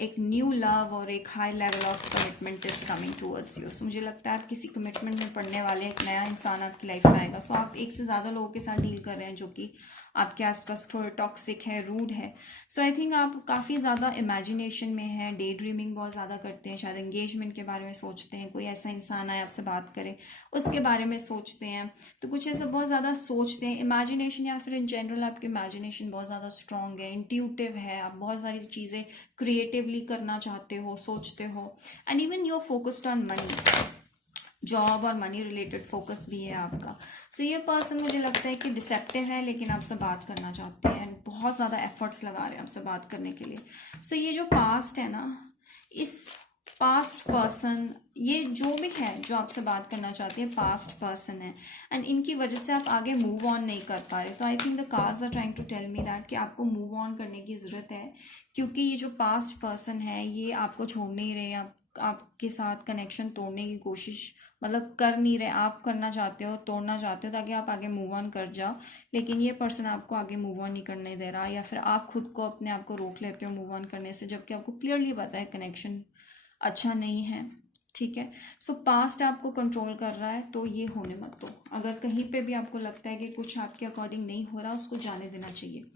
एक न्यू लव और एक high level of commitment is coming towards you. So मुझे लगता है आप किसी कमिटमेंट में पड़ने वाले, एक नया इंसान आपकी लाइफ में आएगा। सो आप एक से ज़्यादा लोगों के साथ डील कर रहे हैं जो कि आपके आसपास थोड़े टॉक्सिक है, रूड है। सो आई थिंक आप काफ़ी ज़्यादा इमेजिनेशन में हैं, डे ड्रीमिंग बहुत ज़्यादा करते हैं, शायद एंगेजमेंट के बारे में सोचते हैं, कोई ऐसा इंसान आए आपसे बात करे उसके बारे में सोचते हैं, तो कुछ ऐसा बहुत ज़्यादा सोचते हैं। इमेजिनेशन या फिर इन जनरल आपकी इमेजिनेशन बहुत ज़्यादा स्ट्रॉन्ग है, इंट्यूटिव है, आप बहुत सारी चीज़ें क्रिएटिवली करना चाहते हो, सोचते हो, and even you are focused on money, job और मनी रिलेटेड फोकस भी है आपका। सो ये पर्सन मुझे लगता है कि डिसेप्टिव है, लेकिन आपसे बात करना चाहते हैं, बहुत ज़्यादा एफर्ट्स लगा रहे हैं आपसे बात करने के लिए। सो ये जो पास्ट है ना, इस पास्ट पर्सन, ये जो भी है जो आपसे बात करना चाहती है, पास्ट पर्सन है, एंड इनकी वजह से आप आगे मूव ऑन नहीं कर पा रहे। तो I think the cards are trying to tell me that कि आपको मूव ऑन करने की ज़रूरत है, क्योंकि ये जो पास्ट पर्सन है ये आपको छोड़ नहीं रहे, आपके साथ कनेक्शन तोड़ने की कोशिश मतलब कर नहीं रहे, आप करना चाहते हो, तोड़ना चाहते हो ताकि आप आगे मूव ऑन कर जाओ, लेकिन ये पर्सन आपको आगे मूव ऑन नहीं करने दे रहा, या फिर आप खुद को अपने आप को रोक लेते हो मूव ऑन करने से, जबकि आपको क्लियरली पता है कनेक्शन अच्छा नहीं है, ठीक है। सो पास्ट आपको कंट्रोल कर रहा है, तो ये होने मत दो। अगर कहीं पे भी आपको लगता है कि कुछ आपके अकॉर्डिंग नहीं हो रहा, उसको जाने देना चाहिए।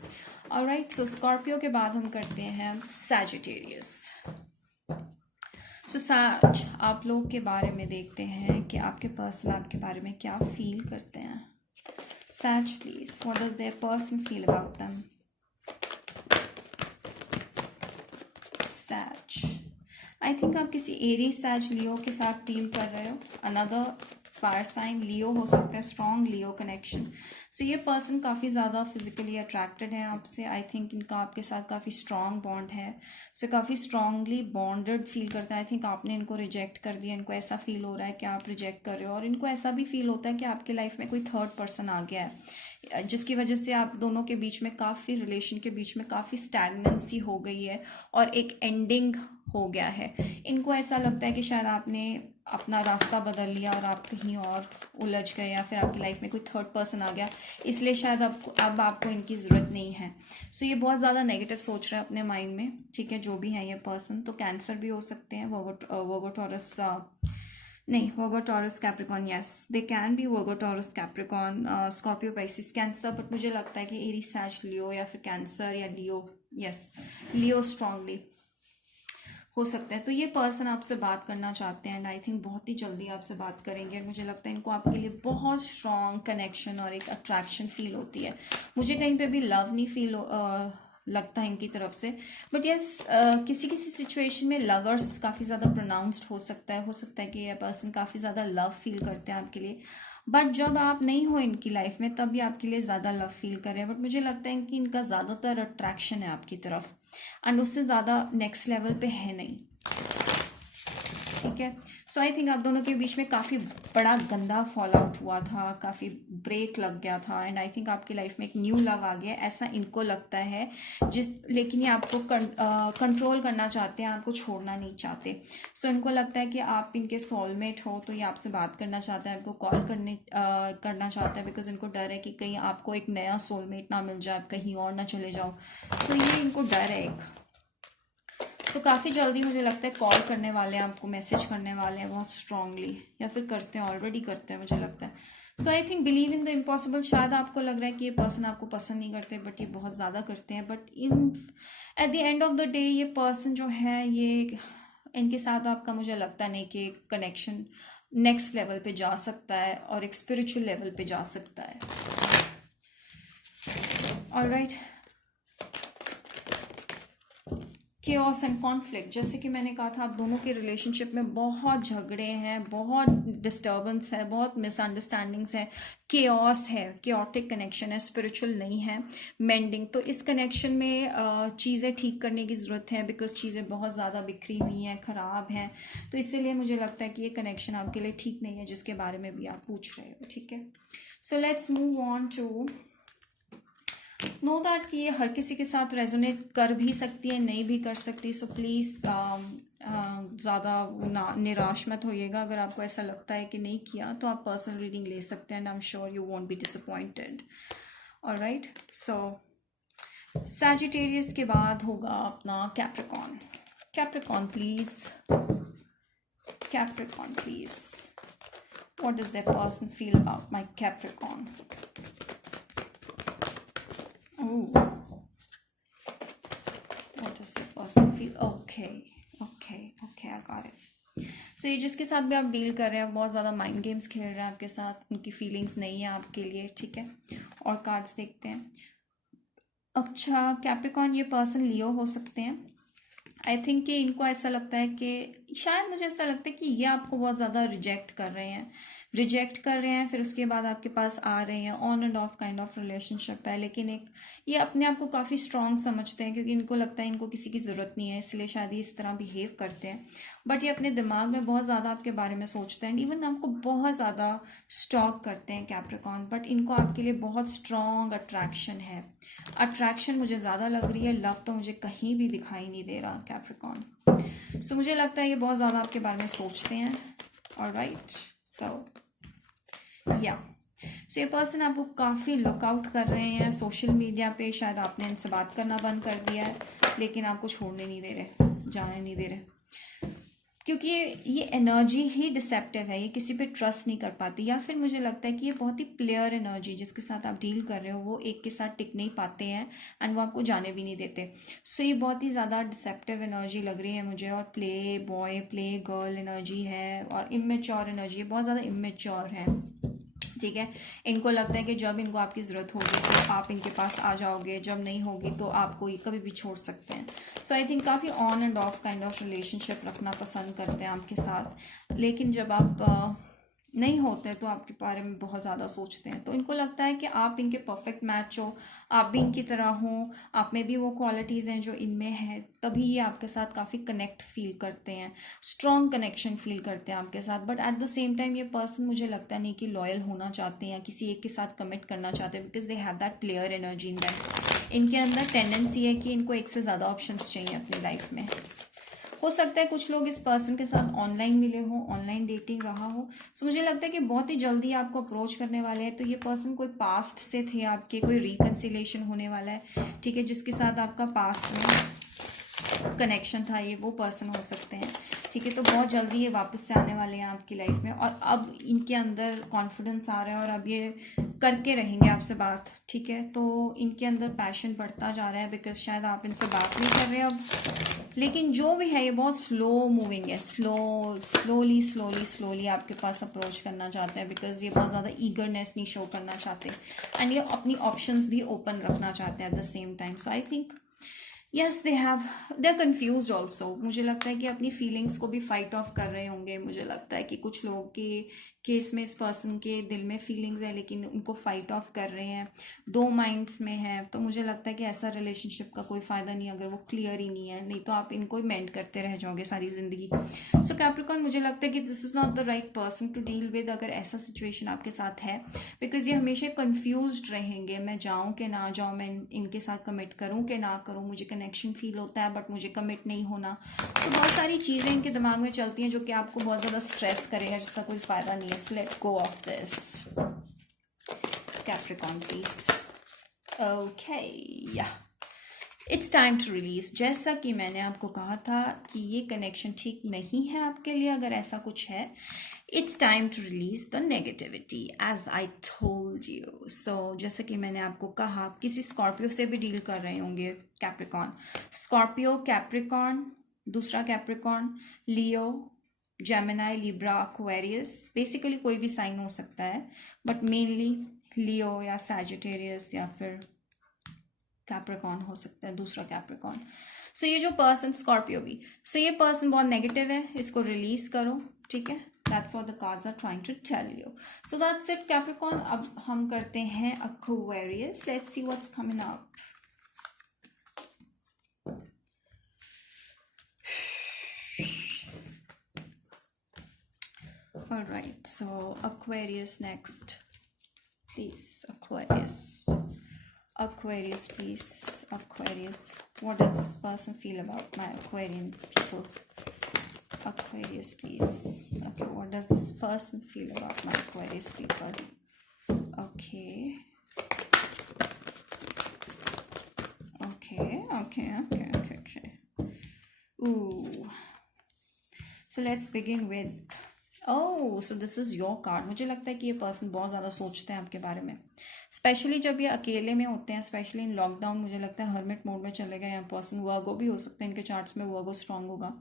ऑलराइट, सो स्कॉर्पियो के बाद हम करते हैं सैजिटेरियस। सो सैज, आप लोग के बारे में देखते हैं कि आपके पर्सन आपके बारे में क्या फील करते हैं। Says please, what does their person feel about them? Says, I think आप किसी एरीज सैज लियो के साथ डील कर रहे हो, अनदर फायर साइन लियो हो सकता है, स्ट्रॉन्ग लियो कनेक्शन। सो ये पर्सन काफ़ी ज़्यादा फिजिकली अट्रैक्टेड है आपसे। आई थिंक इनका आपके साथ काफ़ी स्ट्रॉन्ग बॉन्ड है। सो काफ़ी स्ट्रॉन्गली बॉन्डेड फील करता है। आई थिंक आपने इनको रिजेक्ट कर दिया, इनको ऐसा फील हो रहा है कि आप रिजेक्ट कर रहे हो, और इनको ऐसा भी फील होता है कि आपके लाइफ में कोई थर्ड पर्सन आ गया है, जिसकी वजह से आप दोनों के बीच में काफ़ी, रिलेशन के बीच में काफ़ी स्टैग्नेंसी हो गई है और एक एंडिंग हो गया है। इनको ऐसा लगता है कि शायद आपने अपना रास्ता बदल लिया और आप कहीं और उलझ गए, या फिर आपकी लाइफ में कोई थर्ड पर्सन आ गया, इसलिए शायद अब आपको इनकी ज़रूरत नहीं है। सो ये बहुत ज़्यादा नेगेटिव सोच रहे हैं अपने माइंड में, ठीक है, जो भी है ये पर्सन। तो कैंसर भी हो सकते हैं, वर्गो टॉरस, नहीं, Virgo Taurus Capricorn, yes they can be Virgo Taurus Capricorn, Scorpio Pisces cancer, but मुझे लगता है कि एरीज सैज लियो या फिर कैंसर या लियो, यस लियो स्ट्रांगली हो सकता है। तो ये पर्सन आपसे बात करना चाहते हैं एंड आई थिंक बहुत ही जल्दी आपसे बात करेंगे, और मुझे लगता है इनको आपके लिए बहुत स्ट्रॉन्ग कनेक्शन और एक अट्रैक्शन फील होती है। मुझे कहीं पे भी लव नहीं फील लगता है इनकी तरफ से, बट यस किसी किसी सिचुएशन में लवर्स काफ़ी ज़्यादा प्रोनाउंस्ड हो सकता है कि ये पर्सन काफ़ी ज़्यादा लव फील करते हैं आपके लिए, बट जब आप नहीं हो इनकी लाइफ में तब भी आपके लिए ज़्यादा लव फील कर रहे हैं। बट मुझे लगता है कि इनका ज़्यादातर अट्रैक्शन है आपकी तरफ, एंड उससे ज़्यादा नेक्स्ट लेवल पे है नहीं, ठीक है। सो आई थिंक आप दोनों के बीच में काफ़ी बड़ा गंदा फॉल आउट हुआ था, काफ़ी ब्रेक लग गया था, एंड आई थिंक आपकी लाइफ में एक न्यू लव आ गया, ऐसा इनको लगता है, लेकिन ये आपको कंट्रोल करना चाहते हैं, आपको छोड़ना नहीं चाहते। सो इनको लगता है कि आप इनके सोलमेट हो, तो ये आपसे बात करना चाहते हैं, आपको कॉल करना चाहता है, बिकॉज इनको डर है कि कहीं आपको एक नया सोलमेट ना मिल जाए, आप कहीं और ना चले जाओ। तो ये इनको डर है एक। सो काफ़ी जल्दी मुझे लगता है कॉल करने वाले हैं, आपको मैसेज करने वाले हैं बहुत स्ट्रांगली, या फिर करते हैं, ऑलरेडी करते हैं मुझे लगता है। So I think believe in the impossible. शायद आपको लग रहा है कि ये पर्सन आपको पसंद नहीं करते, बट ये बहुत ज़्यादा करते हैं। But at the end of the day ये पर्सन जो है, ये इनके साथ आपका मुझे लगता नहीं कि कनेक्शन नेक्स्ट लेवल पे जा सकता है और एक स्पिरिचुअल लेवल पे जा सकता है। ऑलराइट, केओस एंड कॉन्फ्लिक्ट, जैसे कि मैंने कहा था, आप दोनों के रिलेशनशिप में बहुत झगड़े हैं, बहुत डिस्टर्बेंस है, बहुत मिसअंडरस्टैंडिंग्स है, केओस है, केओटिक कनेक्शन है, स्पिरिचुअल नहीं है। मेंडिंग, तो इस कनेक्शन में चीज़ें ठीक करने की ज़रूरत है, बिकॉज चीज़ें बहुत ज़्यादा बिखरी हुई हैं, ख़राब हैं। तो इसीलिए मुझे लगता है कि ये कनेक्शन आपके लिए ठीक नहीं है, जिसके बारे में भी आप पूछ रहे हो, ठीक है। So let's move on to know that कि ये हर किसी के साथ रेजोनेट कर भी सकती है, नहीं भी कर सकती। सो प्लीज़ ज़्यादा निराश मत होइएगा। अगर आपको ऐसा लगता है कि नहीं किया, तो आप पर्सनल रीडिंग ले सकते हैं, and I am sure you won't be disappointed. Alright, so Sagittarius के बाद होगा अपना Capricorn. Capricorn please, Capricorn please, what does that person feel about my Capricorn? Oh, what does the person feel? Okay, I got it. So ये जिसके साथ भी आप deal कर रहे हैं, बहुत ज़्यादा माइंड गेम्स खेल रहे हैं आपके साथ, उनकी फीलिंग्स नहीं है आपके लिए, ठीक है। और कार्ड्स देखते हैं। अच्छा, कैप्रिकॉन, ये पर्सन लियो हो सकते हैं। आई थिंक कि इनको ऐसा लगता है कि शायद, मुझे ऐसा लगता है कि ये आपको बहुत ज़्यादा रिजेक्ट कर रहे हैं, फिर उसके बाद आपके पास आ रहे हैं। On end of kind of relationship है, लेकिन एक ये अपने आप को काफ़ी स्ट्रॉन्ग समझते हैं, क्योंकि इनको लगता है इनको किसी की ज़रूरत नहीं है, इसलिए शायद ये इस तरह बिहेव करते हैं। बट ये अपने दिमाग में बहुत ज़्यादा आपके बारे में सोचते हैं, इवन आपको बहुत ज़्यादा स्टॉक करते हैं कैप्रिकॉन। बट इनको आपके लिए बहुत स्ट्रॉन्ग अट्रैक्शन है। अट्रैक्शन मुझे ज़्यादा लग रही है, लव तो मुझे कहीं भी दिखाई नहीं दे रहा कैप्रिकॉन। सो मुझे लगता है ये बहुत ज़्यादा आपके बारे में सोचते हैं। ऑलराइट, सो ये पर्सन आपको काफ़ी लुकआउट कर रहे हैं सोशल मीडिया पे। शायद आपने इनसे बात करना बंद कर दिया है, लेकिन आपको छोड़ने नहीं दे रहे, जाने नहीं दे रहे, क्योंकि ये एनर्जी ही डिसेप्टिव है, ये किसी पे ट्रस्ट नहीं कर पाती। या फिर मुझे लगता है कि ये बहुत ही प्लेयर एनर्जी, जिसके साथ आप डील कर रहे हो, वो एक के साथ टिक नहीं पाते हैं, एंड वो आपको जाने भी नहीं देते। सो ये बहुत ही ज़्यादा डिसेप्टिव एनर्जी लग रही है मुझे, और play boy play girl energy है, और इमेच्योर एनर्जी है, बहुत ज़्यादा इमेच्योर है। ठीक है। इनको लगता है कि जब इनको आपकी ज़रूरत होगी तो आप इनके पास आ जाओगे, जब नहीं होगी तो आपको ये कभी भी छोड़ सकते हैं। सो आई थिंक काफ़ी on end of kind of relationship रखना पसंद करते हैं आपके साथ, लेकिन जब आप नहीं होते तो आपके बारे में बहुत ज़्यादा सोचते हैं। तो इनको लगता है कि आप इनके परफेक्ट मैच हो, आप भी इनकी तरह हो, आप में भी वो क्वालिटीज़ हैं जो इनमें हैं, तभी ये आपके साथ काफ़ी कनेक्ट फील करते हैं, स्ट्रॉन्ग कनेक्शन फील करते हैं आपके साथ। But at the same time ये पर्सन मुझे लगता नहीं कि लॉयल होना चाहते हैं या किसी एक के साथ कमिट करना चाहते हैं, because they have that player energy in that. इनके अंदर टेंडेंसी है कि इनको एक से ज़्यादा ऑप्शंस चाहिए अपनी लाइफ में। हो सकता है कुछ लोग इस पर्सन के साथ ऑनलाइन मिले हो, ऑनलाइन डेटिंग रहा हो। सो मुझे लगता है कि बहुत ही जल्दी आपको अप्रोच करने वाले हैं। तो ये पर्सन कोई पास्ट से थे आपके, कोई रिकन्सिलेशन होने वाला है, ठीक है, जिसके साथ आपका पास्ट में कनेक्शन था, ये वो पर्सन हो सकते हैं, ठीक है। तो बहुत जल्दी ये वापस से आने वाले हैं आपकी लाइफ में, और अब इनके अंदर कॉन्फिडेंस आ रहा है और अब ये करके रहेंगे आपसे बात, ठीक है। तो इनके अंदर पैशन बढ़ता जा रहा है, बिकॉज शायद आप इनसे बात नहीं कर रहे अब, लेकिन जो भी है ये बहुत स्लो मूविंग है, स्लोली आपके पास अप्रोच करना चाहते हैं, बिकॉज ये बहुत ज़्यादा ईगरनेस नहीं शो करना चाहते, एंड ये अपनी ऑप्शंस भी ओपन रखना चाहते हैं at the same time. So I think yes they are confuse also. मुझे लगता है कि अपनी फीलिंग्स को भी फाइट ऑफ कर रहे होंगे। मुझे लगता है कि कुछ लोगों के केस में इस पर्सन के दिल में फीलिंग्स है, लेकिन उनको फाइट ऑफ कर रहे हैं, दो माइंड्स में है। तो मुझे लगता है कि ऐसा रिलेशनशिप का कोई फ़ायदा नहीं अगर वो क्लियर ही नहीं है, नहीं तो आप इनको ही मेंट करते रह जाओगे सारी ज़िंदगी। सो कैप्रिकॉर्न, मुझे लगता है कि this is not the right person to deal with अगर ऐसा सिचुएशन आपके साथ है, बिकॉज ये हमेशा कन्फ्यूज रहेंगे, मैं जाऊँ कि ना जाऊँ, मैं इनके साथ कमिट करूँ कि ना करूँ, मुझे कनेक्शन फील होता है बट मुझे कमिट नहीं होना। तो बहुत सारी चीज़ें इनके दिमाग में चलती हैं जो कि आपको बहुत ज़्यादा स्ट्रेस करेगा, जिसका कोई फ़ायदा नहीं है। So let go of this Capricorn please. Okay, या इट्स टाइम टू रिलीज। जैसा कि मैंने आपको कहा था कि ये कनेक्शन ठीक नहीं है आपके लिए, अगर ऐसा कुछ है, it's time to release the negativity as I told you. So जैसे कि मैंने आपको कहा, आप किसी स्कॉर्पियो से भी डील कर रहे होंगे कैप्रिकॉर्न, स्कॉर्पियो, कैप्रिकॉर्न, दूसरा कैप्रिकॉर्न, लियो, जेमिनाई, लिब्रा, एक्वेरियस, बेसिकली कोई भी साइन हो सकता है, बट मेनली लियो या सैजिटेरियस या फिर कैप्रिकॉर्न हो सकता है, दूसरा कैप्रिकॉर्न। सो ये जो पर्सन स्कॉर्पियो भी, सो ये पर्सन बहुत नेगेटिव है, इसको रिलीज करो, ठीक है। That's what the cards are trying to tell you. So that's it Capricorn. अब हम करते हैं Aquarius, let's see what's coming up. Alright, so Aquarius next. Please, Aquarius. Aquarius, please. Aquarius. What does this person feel about my Aquarian people? Aquarius, please. Okay, what does this person feel about my Aquarius people? Okay. Okay. Ooh. So let's begin with, oh so this is your card. मुझे लगता है कि ये person बहुत ज़्यादा सोचते हैं आपके बारे में, स्पेशली जब ये अकेले में होते हैं, स्पेशली इन लॉकडाउन। मुझे लगता है हर्मिट मोड में चले गए हैं पर्सन। वर्गो भी हो सकते हैं, इनके चार्ट्स में वर्गो स्ट्रांग होगा।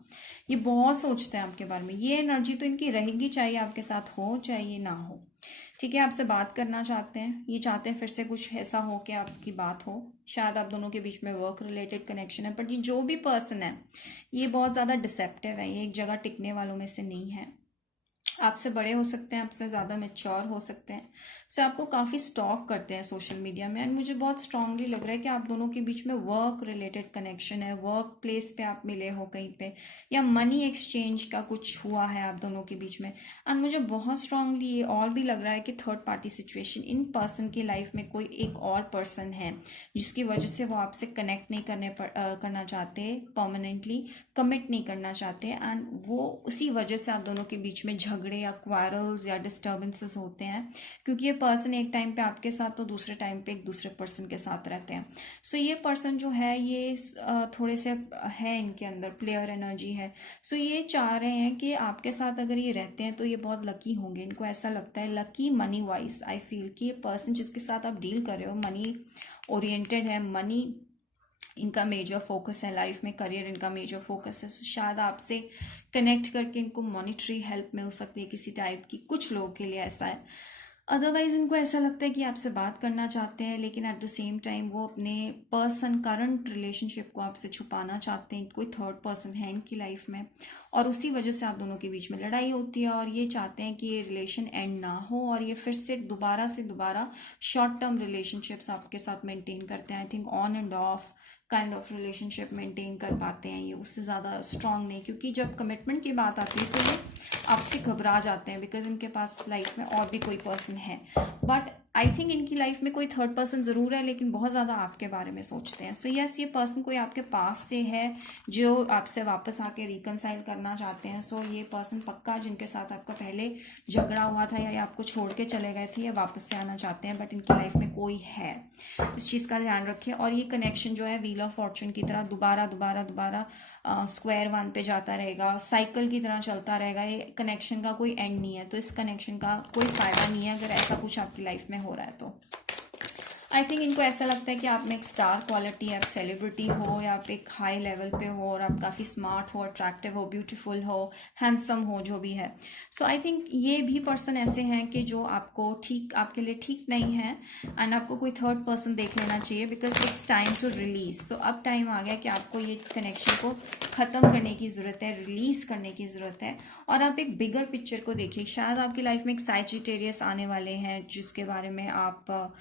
ये बहुत सोचते हैं आपके बारे में, ये एनर्जी तो इनकी रहेगी, चाहे आपके साथ हो चाहे ना हो, ठीक है। आपसे बात करना चाहते हैं, ये चाहते हैं फिर से कुछ ऐसा हो कि आपकी बात हो, शायद आप दोनों के बीच में वर्क रिलेटेड कनेक्शन है। बट ये जो भी पर्सन है ये बहुत ज़्यादा डिसेप्टिव है, ये एक जगह टिकने वालों में से नहीं है। आपसे बड़े हो सकते हैं, आपसे ज़्यादा मैच्योर हो सकते हैं, सो आपको काफ़ी स्टॉक करते हैं सोशल मीडिया में। एंड मुझे बहुत स्ट्रांगली लग रहा है कि आप दोनों के बीच में वर्क रिलेटेड कनेक्शन है, वर्क प्लेस पे आप मिले हो कहीं पे, या मनी एक्सचेंज का कुछ हुआ है आप दोनों के बीच में। एंड मुझे बहुत स्ट्रांगली ये और भी लग रहा है कि third party situation, in person की लाइफ में कोई एक और पर्सन है जिसकी वजह से वो आपसे कनेक्ट नहीं करना चाहते, परमानेंटली कमिट नहीं करना चाहते, एंड वो उसी वजह से आप दोनों के बीच में झगड़े या क्वारल्स या डिस्टर्बेंसेस होते हैं, क्योंकि ये पर्सन एक टाइम पे आपके साथ तो दूसरे टाइम पे एक दूसरे पर्सन के साथ रहते हैं। सो ये पर्सन जो है ये थोड़े से है, इनके अंदर प्लेयर एनर्जी है। सो ये चाह रहे हैं कि आपके साथ अगर ये रहते हैं तो ये बहुत लकी होंगे, इनको ऐसा लगता है, lucky money wise. I feel कि ये पर्सन जिसके साथ आप डील कर रहे हो मनी ओरिएंटेड है, मनी इनका मेजर फोकस है लाइफ में, करियर इनका मेजर फोकस है। सो शायद आपसे कनेक्ट करके इनको मॉनिटरी हेल्प मिल सकती है किसी टाइप की, कुछ लोगों के लिए ऐसा है। अदरवाइज इनको ऐसा लगता है कि आपसे बात करना चाहते हैं, लेकिन एट द सेम टाइम वो अपने पर्सन करंट रिलेशनशिप को आपसे छुपाना चाहते हैं। कोई थर्ड पर्सन है इनकी लाइफ में, और उसी वजह से आप दोनों के बीच में लड़ाई होती है, और ये चाहते हैं कि ये रिलेशन एंड ना हो, और ये फिर से दोबारा शॉर्ट टर्म रिलेशनशिप्स आपके साथ मेंटेन करते हैं। I think on end of kind of relationship maintain कर पाते हैं ये, उससे ज़्यादा स्ट्रांग नहीं, क्योंकि जब कमिटमेंट की बात आती है तो ये आपसे घबरा जाते हैं, बिकॉज इनके पास लाइफ में और भी कोई पर्सन है। बट आई थिंक इनकी लाइफ में कोई थर्ड पर्सन ज़रूर है, लेकिन बहुत ज़्यादा आपके बारे में सोचते हैं। सो यस, ये पर्सन कोई आपके पास से है जो आपसे वापस आके रिकनसाइल करना चाहते हैं। सो ये पर्सन पक्का जिनके साथ आपका पहले झगड़ा हुआ था या आपको छोड़ के चले गए थे, या वापस से आना चाहते हैं, बट इनकी लाइफ में कोई है। इस चीज़ का ध्यान रखिए। और ये कनेक्शन जो है व्हील ऑफ फॉर्चून की तरह दोबारा स्क्वायर वन पे जाता रहेगा, साइकिल की तरह चलता रहेगा। ये कनेक्शन का कोई एंड नहीं है, तो इस कनेक्शन का कोई फ़ायदा नहीं है अगर ऐसा कुछ आपकी लाइफ में हो रहा है तो। आई थिंक इनको ऐसा लगता है कि आप में एक स्टार क्वालिटी, आप सेलिब्रिटी हो, या आप एक हाई लेवल पे हो, और आप काफ़ी स्मार्ट हो, अट्रैक्टिव हो, ब्यूटीफुल हो, हैंडसम हो, जो भी है। सो आई थिंक ये भी पर्सन ऐसे हैं कि जो आपके लिए ठीक नहीं है, एंड आपको कोई थर्ड पर्सन देख लेना चाहिए, because it's time to release. So अब टाइम आ गया कि आपको ये कनेक्शन को ख़त्म करने की ज़रूरत है, रिलीज़ करने की ज़रूरत है, और आप एक बिगर पिक्चर को देखिए। शायद आपकी लाइफ में एक सैजिटेरियस आने वाले हैं, जिसके बारे में आप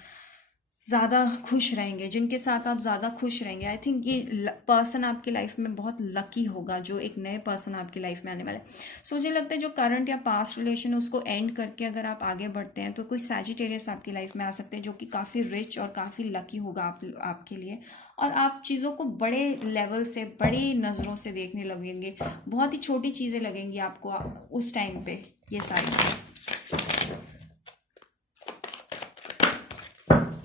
ज़्यादा खुश रहेंगे, जिनके साथ आप ज़्यादा खुश रहेंगे। आई थिंक ये पर्सन आपकी लाइफ में बहुत लकी होगा, जो एक नए पर्सन आपकी लाइफ में आने वाला है। सो मुझे लगता है जो करंट या पास्ट रिलेशन है उसको एंड करके अगर आप आगे बढ़ते हैं, तो कोई सैजिटेरियस आपकी लाइफ में आ सकते हैं, जो कि काफ़ी रिच और काफ़ी लकी होगा आपके लिए, और आप चीज़ों को बड़े लेवल से, बड़ी नज़रों से देखने लगेंगे। बहुत ही छोटी चीज़ें लगेंगी आपको उस टाइम पे ये सारी।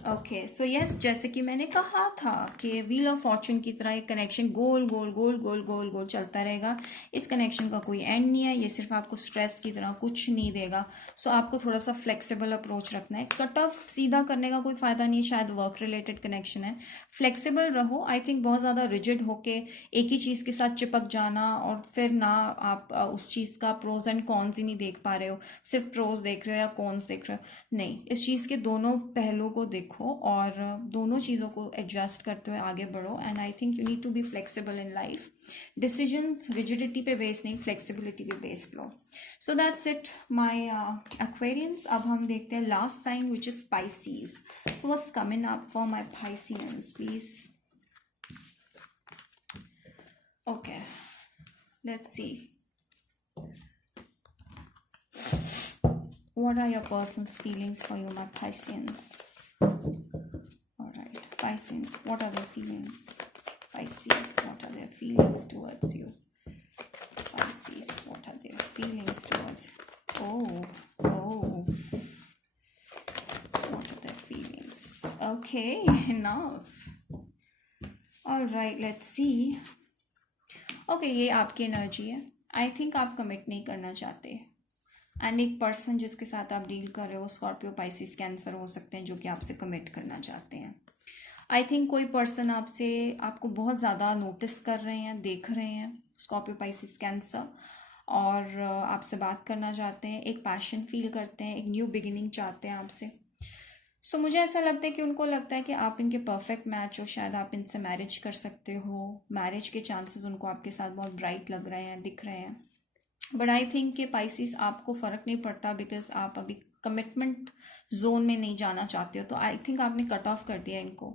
ओके, सो यस, जैसे कि मैंने कहा था कि व्हील ऑफ फॉर्चून की तरह एक कनेक्शन गोल गोल गोल गोल गोल गोल चलता रहेगा। इस कनेक्शन का कोई एंड नहीं है, ये सिर्फ आपको स्ट्रेस की तरह कुछ नहीं देगा। सो आपको थोड़ा सा फ्लेक्सिबल अप्रोच रखना है। कट ऑफ सीधा करने का कोई फ़ायदा नहीं है, शायद वर्क रिलेटेड कनेक्शन है। फ्लेक्सिबल रहो। आई थिंक बहुत ज़्यादा रिजिड होके एक ही चीज़ के साथ चिपक जाना, और फिर ना आप उस चीज़ का प्रोज एंड कॉन्स ही नहीं देख पा रहे हो, सिर्फ प्रोज देख रहे हो या कॉन्स देख रहे हो, नहीं, इस चीज़ के दोनों पहलुओं को देखो और दोनों चीज़ों को एडजस्ट करते हुए आगे बढ़ो। And I think you need to be flexible in life. Decisions rigidity पे बेस नहीं, फ्लेक्सिबिलिटी पे बेस लो। So that's it my Aquarians. अब हम देखते हैं last sign which is Pisces. So what's coming up for my Pisceans please. Okay, let's see what are your person's feelings for you, my Pisceans? All right, Pisceans, what are their feelings? Pisces, what are their feelings towards you? Pisces, what are their feelings towards you? Oh, what are their feelings? Okay, enough. All right, let's see. Okay, ये आपकी energy है। I think आप commit नहीं करना चाहते, and एक person जिसके साथ आप डील कर रहे हो स्कॉर्पियो, पाइसिस, कैंसर हो सकते हैं, जो कि आपसे कमिट करना चाहते हैं। आई थिंक कोई पर्सन आपको बहुत ज़्यादा नोटिस कर रहे हैं, देख रहे हैं, स्कॉर्पियो, पाइसिस, कैंसर, और आपसे बात करना चाहते हैं, एक पैशन फील करते हैं, एक न्यू बिगिनिंग चाहते हैं आपसे। सो मुझे ऐसा लगता है कि उनको लगता है कि आप इनके परफेक्ट मैच हो, शायद आप इनसे मैरिज कर सकते हो। मैरिज के चांसेस उनको आपके साथ बहुत ब्राइट लग रहे हैं, दिख रहे हैं। बट आई थिंक कि पाइसिस आपको फ़र्क नहीं पड़ता, बिकॉज आप अभी कमिटमेंट जोन में नहीं जाना चाहते हो, तो आई थिंक आपने कट ऑफ कर दिया इनको।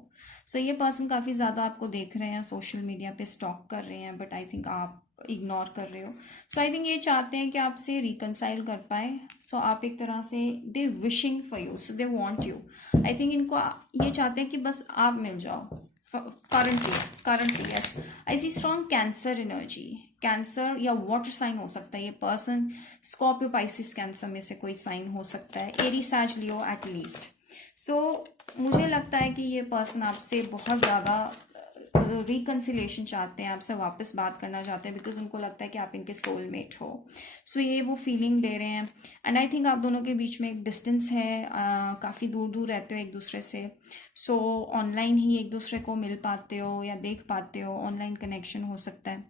सो ये पर्सन काफ़ी ज़्यादा आपको देख रहे हैं, सोशल मीडिया पे स्टॉक कर रहे हैं, बट आई थिंक आप इग्नोर कर रहे हो। सो आई थिंक ये चाहते हैं कि आपसे रिकनसाइल कर पाए। सो आप एक तरह से they wishing for you, so they want you. I think इनको ये चाहते हैं कि बस आप मिल जाओ। currently yes, I see strong cancer energy। Cancer या वाटर साइन हो सकता है ये पर्सन, स्कॉर्पियो, पाइसिस, कैंसर में से कोई साइन हो सकता है, एरी, सैज, लियो एट लीस्ट। सो मुझे लगता है कि ये पर्सन आपसे बहुत ज़्यादा रिकन्सिलेशन चाहते हैं, आपसे वापस बात करना चाहते हैं, बिकॉज उनको लगता है कि आप इनके सोलमेट हो। सो ये वो फीलिंग ले रहे हैं, एंड आई थिंक आप दोनों के बीच में एक डिस्टेंस है, काफ़ी दूर दूर रहते हो एक दूसरे से। सो ऑनलाइन ही एक दूसरे को मिल पाते हो या देख पाते हो, ऑनलाइन कनेक्शन हो सकता है।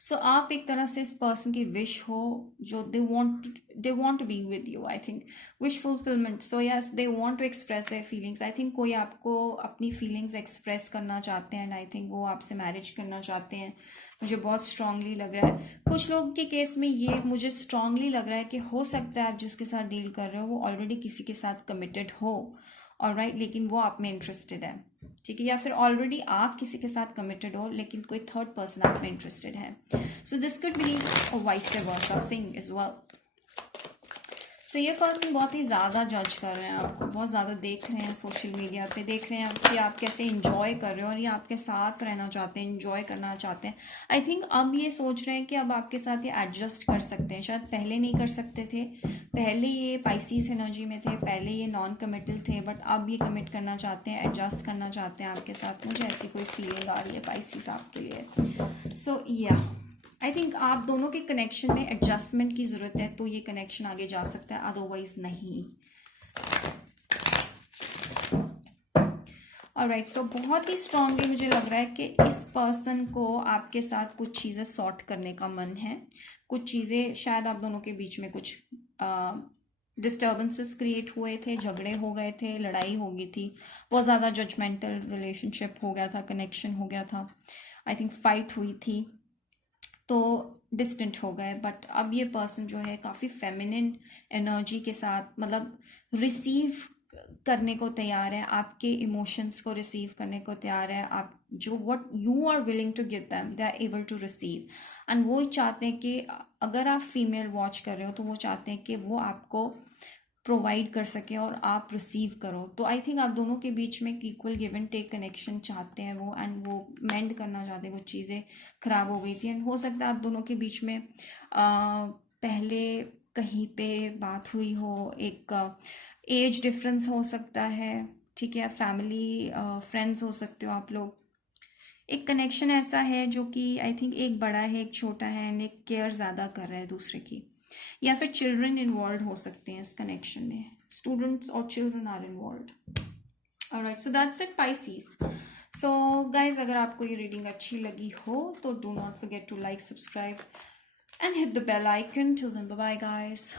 सो आप एक तरह से इस पर्सन की विश हो, जो they want to be with you, I think wish fulfilment. So yes, they want to express their feelings. I think कोई आपको अपनी फीलिंग्स एक्सप्रेस करना चाहते हैं, एंड आई थिंक वो आपसे मैरिज करना चाहते हैं. मुझे बहुत स्ट्रांगली लग रहा है. कुछ लोगों के केस में ये मुझे स्ट्रांगली लग रहा है कि हो सकता है आप जिसके साथ डील कर रहे हो वो ऑलरेडी किसी के साथ कमिटेड हो, ऑलराइट, लेकिन वो आप में इंटरेस्टेड है, ठीक है, या फिर ऑलरेडी आप किसी के साथ कमिटेड हो लेकिन कोई थर्ड पर्सन आप में इंटरेस्टेड है. So this could be a vice versa thing as well. So ये पर्सन बहुत ही ज़्यादा जज कर रहे हैं आपको, बहुत ज़्यादा देख रहे हैं सोशल मीडिया पे, देख रहे हैं कि आप कैसे इंजॉय कर रहे हो और ये आपके साथ रहना चाहते हैं, इंजॉय करना चाहते हैं. आई थिंक अब ये सोच रहे हैं कि अब आपके साथ ये एडजस्ट कर सकते हैं. शायद पहले नहीं कर सकते थे, पहले ये पाइसीज एनर्जी में थे, पहले ये नॉन कमिटल थे, बट अब ये कमिट करना चाहते हैं, एडजस्ट करना चाहते हैं आपके साथ. मुझे ऐसी कोई फीलिंग आ रही है पाइसीज आपके लिए. सो या आई थिंक आप दोनों के कनेक्शन में एडजस्टमेंट की ज़रूरत है, तो ये कनेक्शन आगे जा सकता है, अदरवाइज नहीं. ऑलराइट, सो बहुत ही स्ट्रांगली मुझे लग रहा है कि इस पर्सन को आपके साथ कुछ चीज़ें सॉर्ट करने का मन है. कुछ चीज़ें शायद आप दोनों के बीच में कुछ डिस्टर्बेंसेस क्रिएट हुए थे, झगड़े हो गए थे, लड़ाई हो गई थी, बहुत ज़्यादा जजमेंटल रिलेशनशिप हो गया था, कनेक्शन हो गया था, आई थिंक फाइट हुई थी, तो डिस्टेंट हो गए. बट अब ये पर्सन जो है काफ़ी फेमिनिन एनर्जी के साथ, मतलब रिसीव करने को तैयार है, आपके इमोशंस को रिसीव करने को तैयार है. आप जो what you are willing to give them they are able to receive. And वो चाहते हैं कि अगर आप फीमेल वॉच कर रहे हो तो वो चाहते हैं कि वो आपको प्रोवाइड कर सके और आप रिसीव करो. तो आई थिंक आप दोनों के बीच में equal give and take connection चाहते हैं वो, एंड वो मेंड करना चाहते हैं. कुछ चीज़ें खराब हो गई थी, एंड हो सकता है आप दोनों के बीच में पहले कहीं पे बात हुई हो, एक एज डिफरेंस हो सकता है, ठीक है, फैमिली फ्रेंड्स हो सकते हो आप लोग. एक कनेक्शन ऐसा है जो कि आई थिंक एक बड़ा है, एक छोटा है, एंड एक केयर ज़्यादा कर रहा है दूसरे की, या फिर चिल्ड्रन इन्वॉल्व हो सकते हैं इस कनेक्शन में. स्टूडेंट्स और children are involve. Alright, so that's it Pisces. So guys, अगर आपको ये रीडिंग अच्छी लगी हो तो do not forget to like, subscribe and hit the bell icon. Till then, bye bye guys.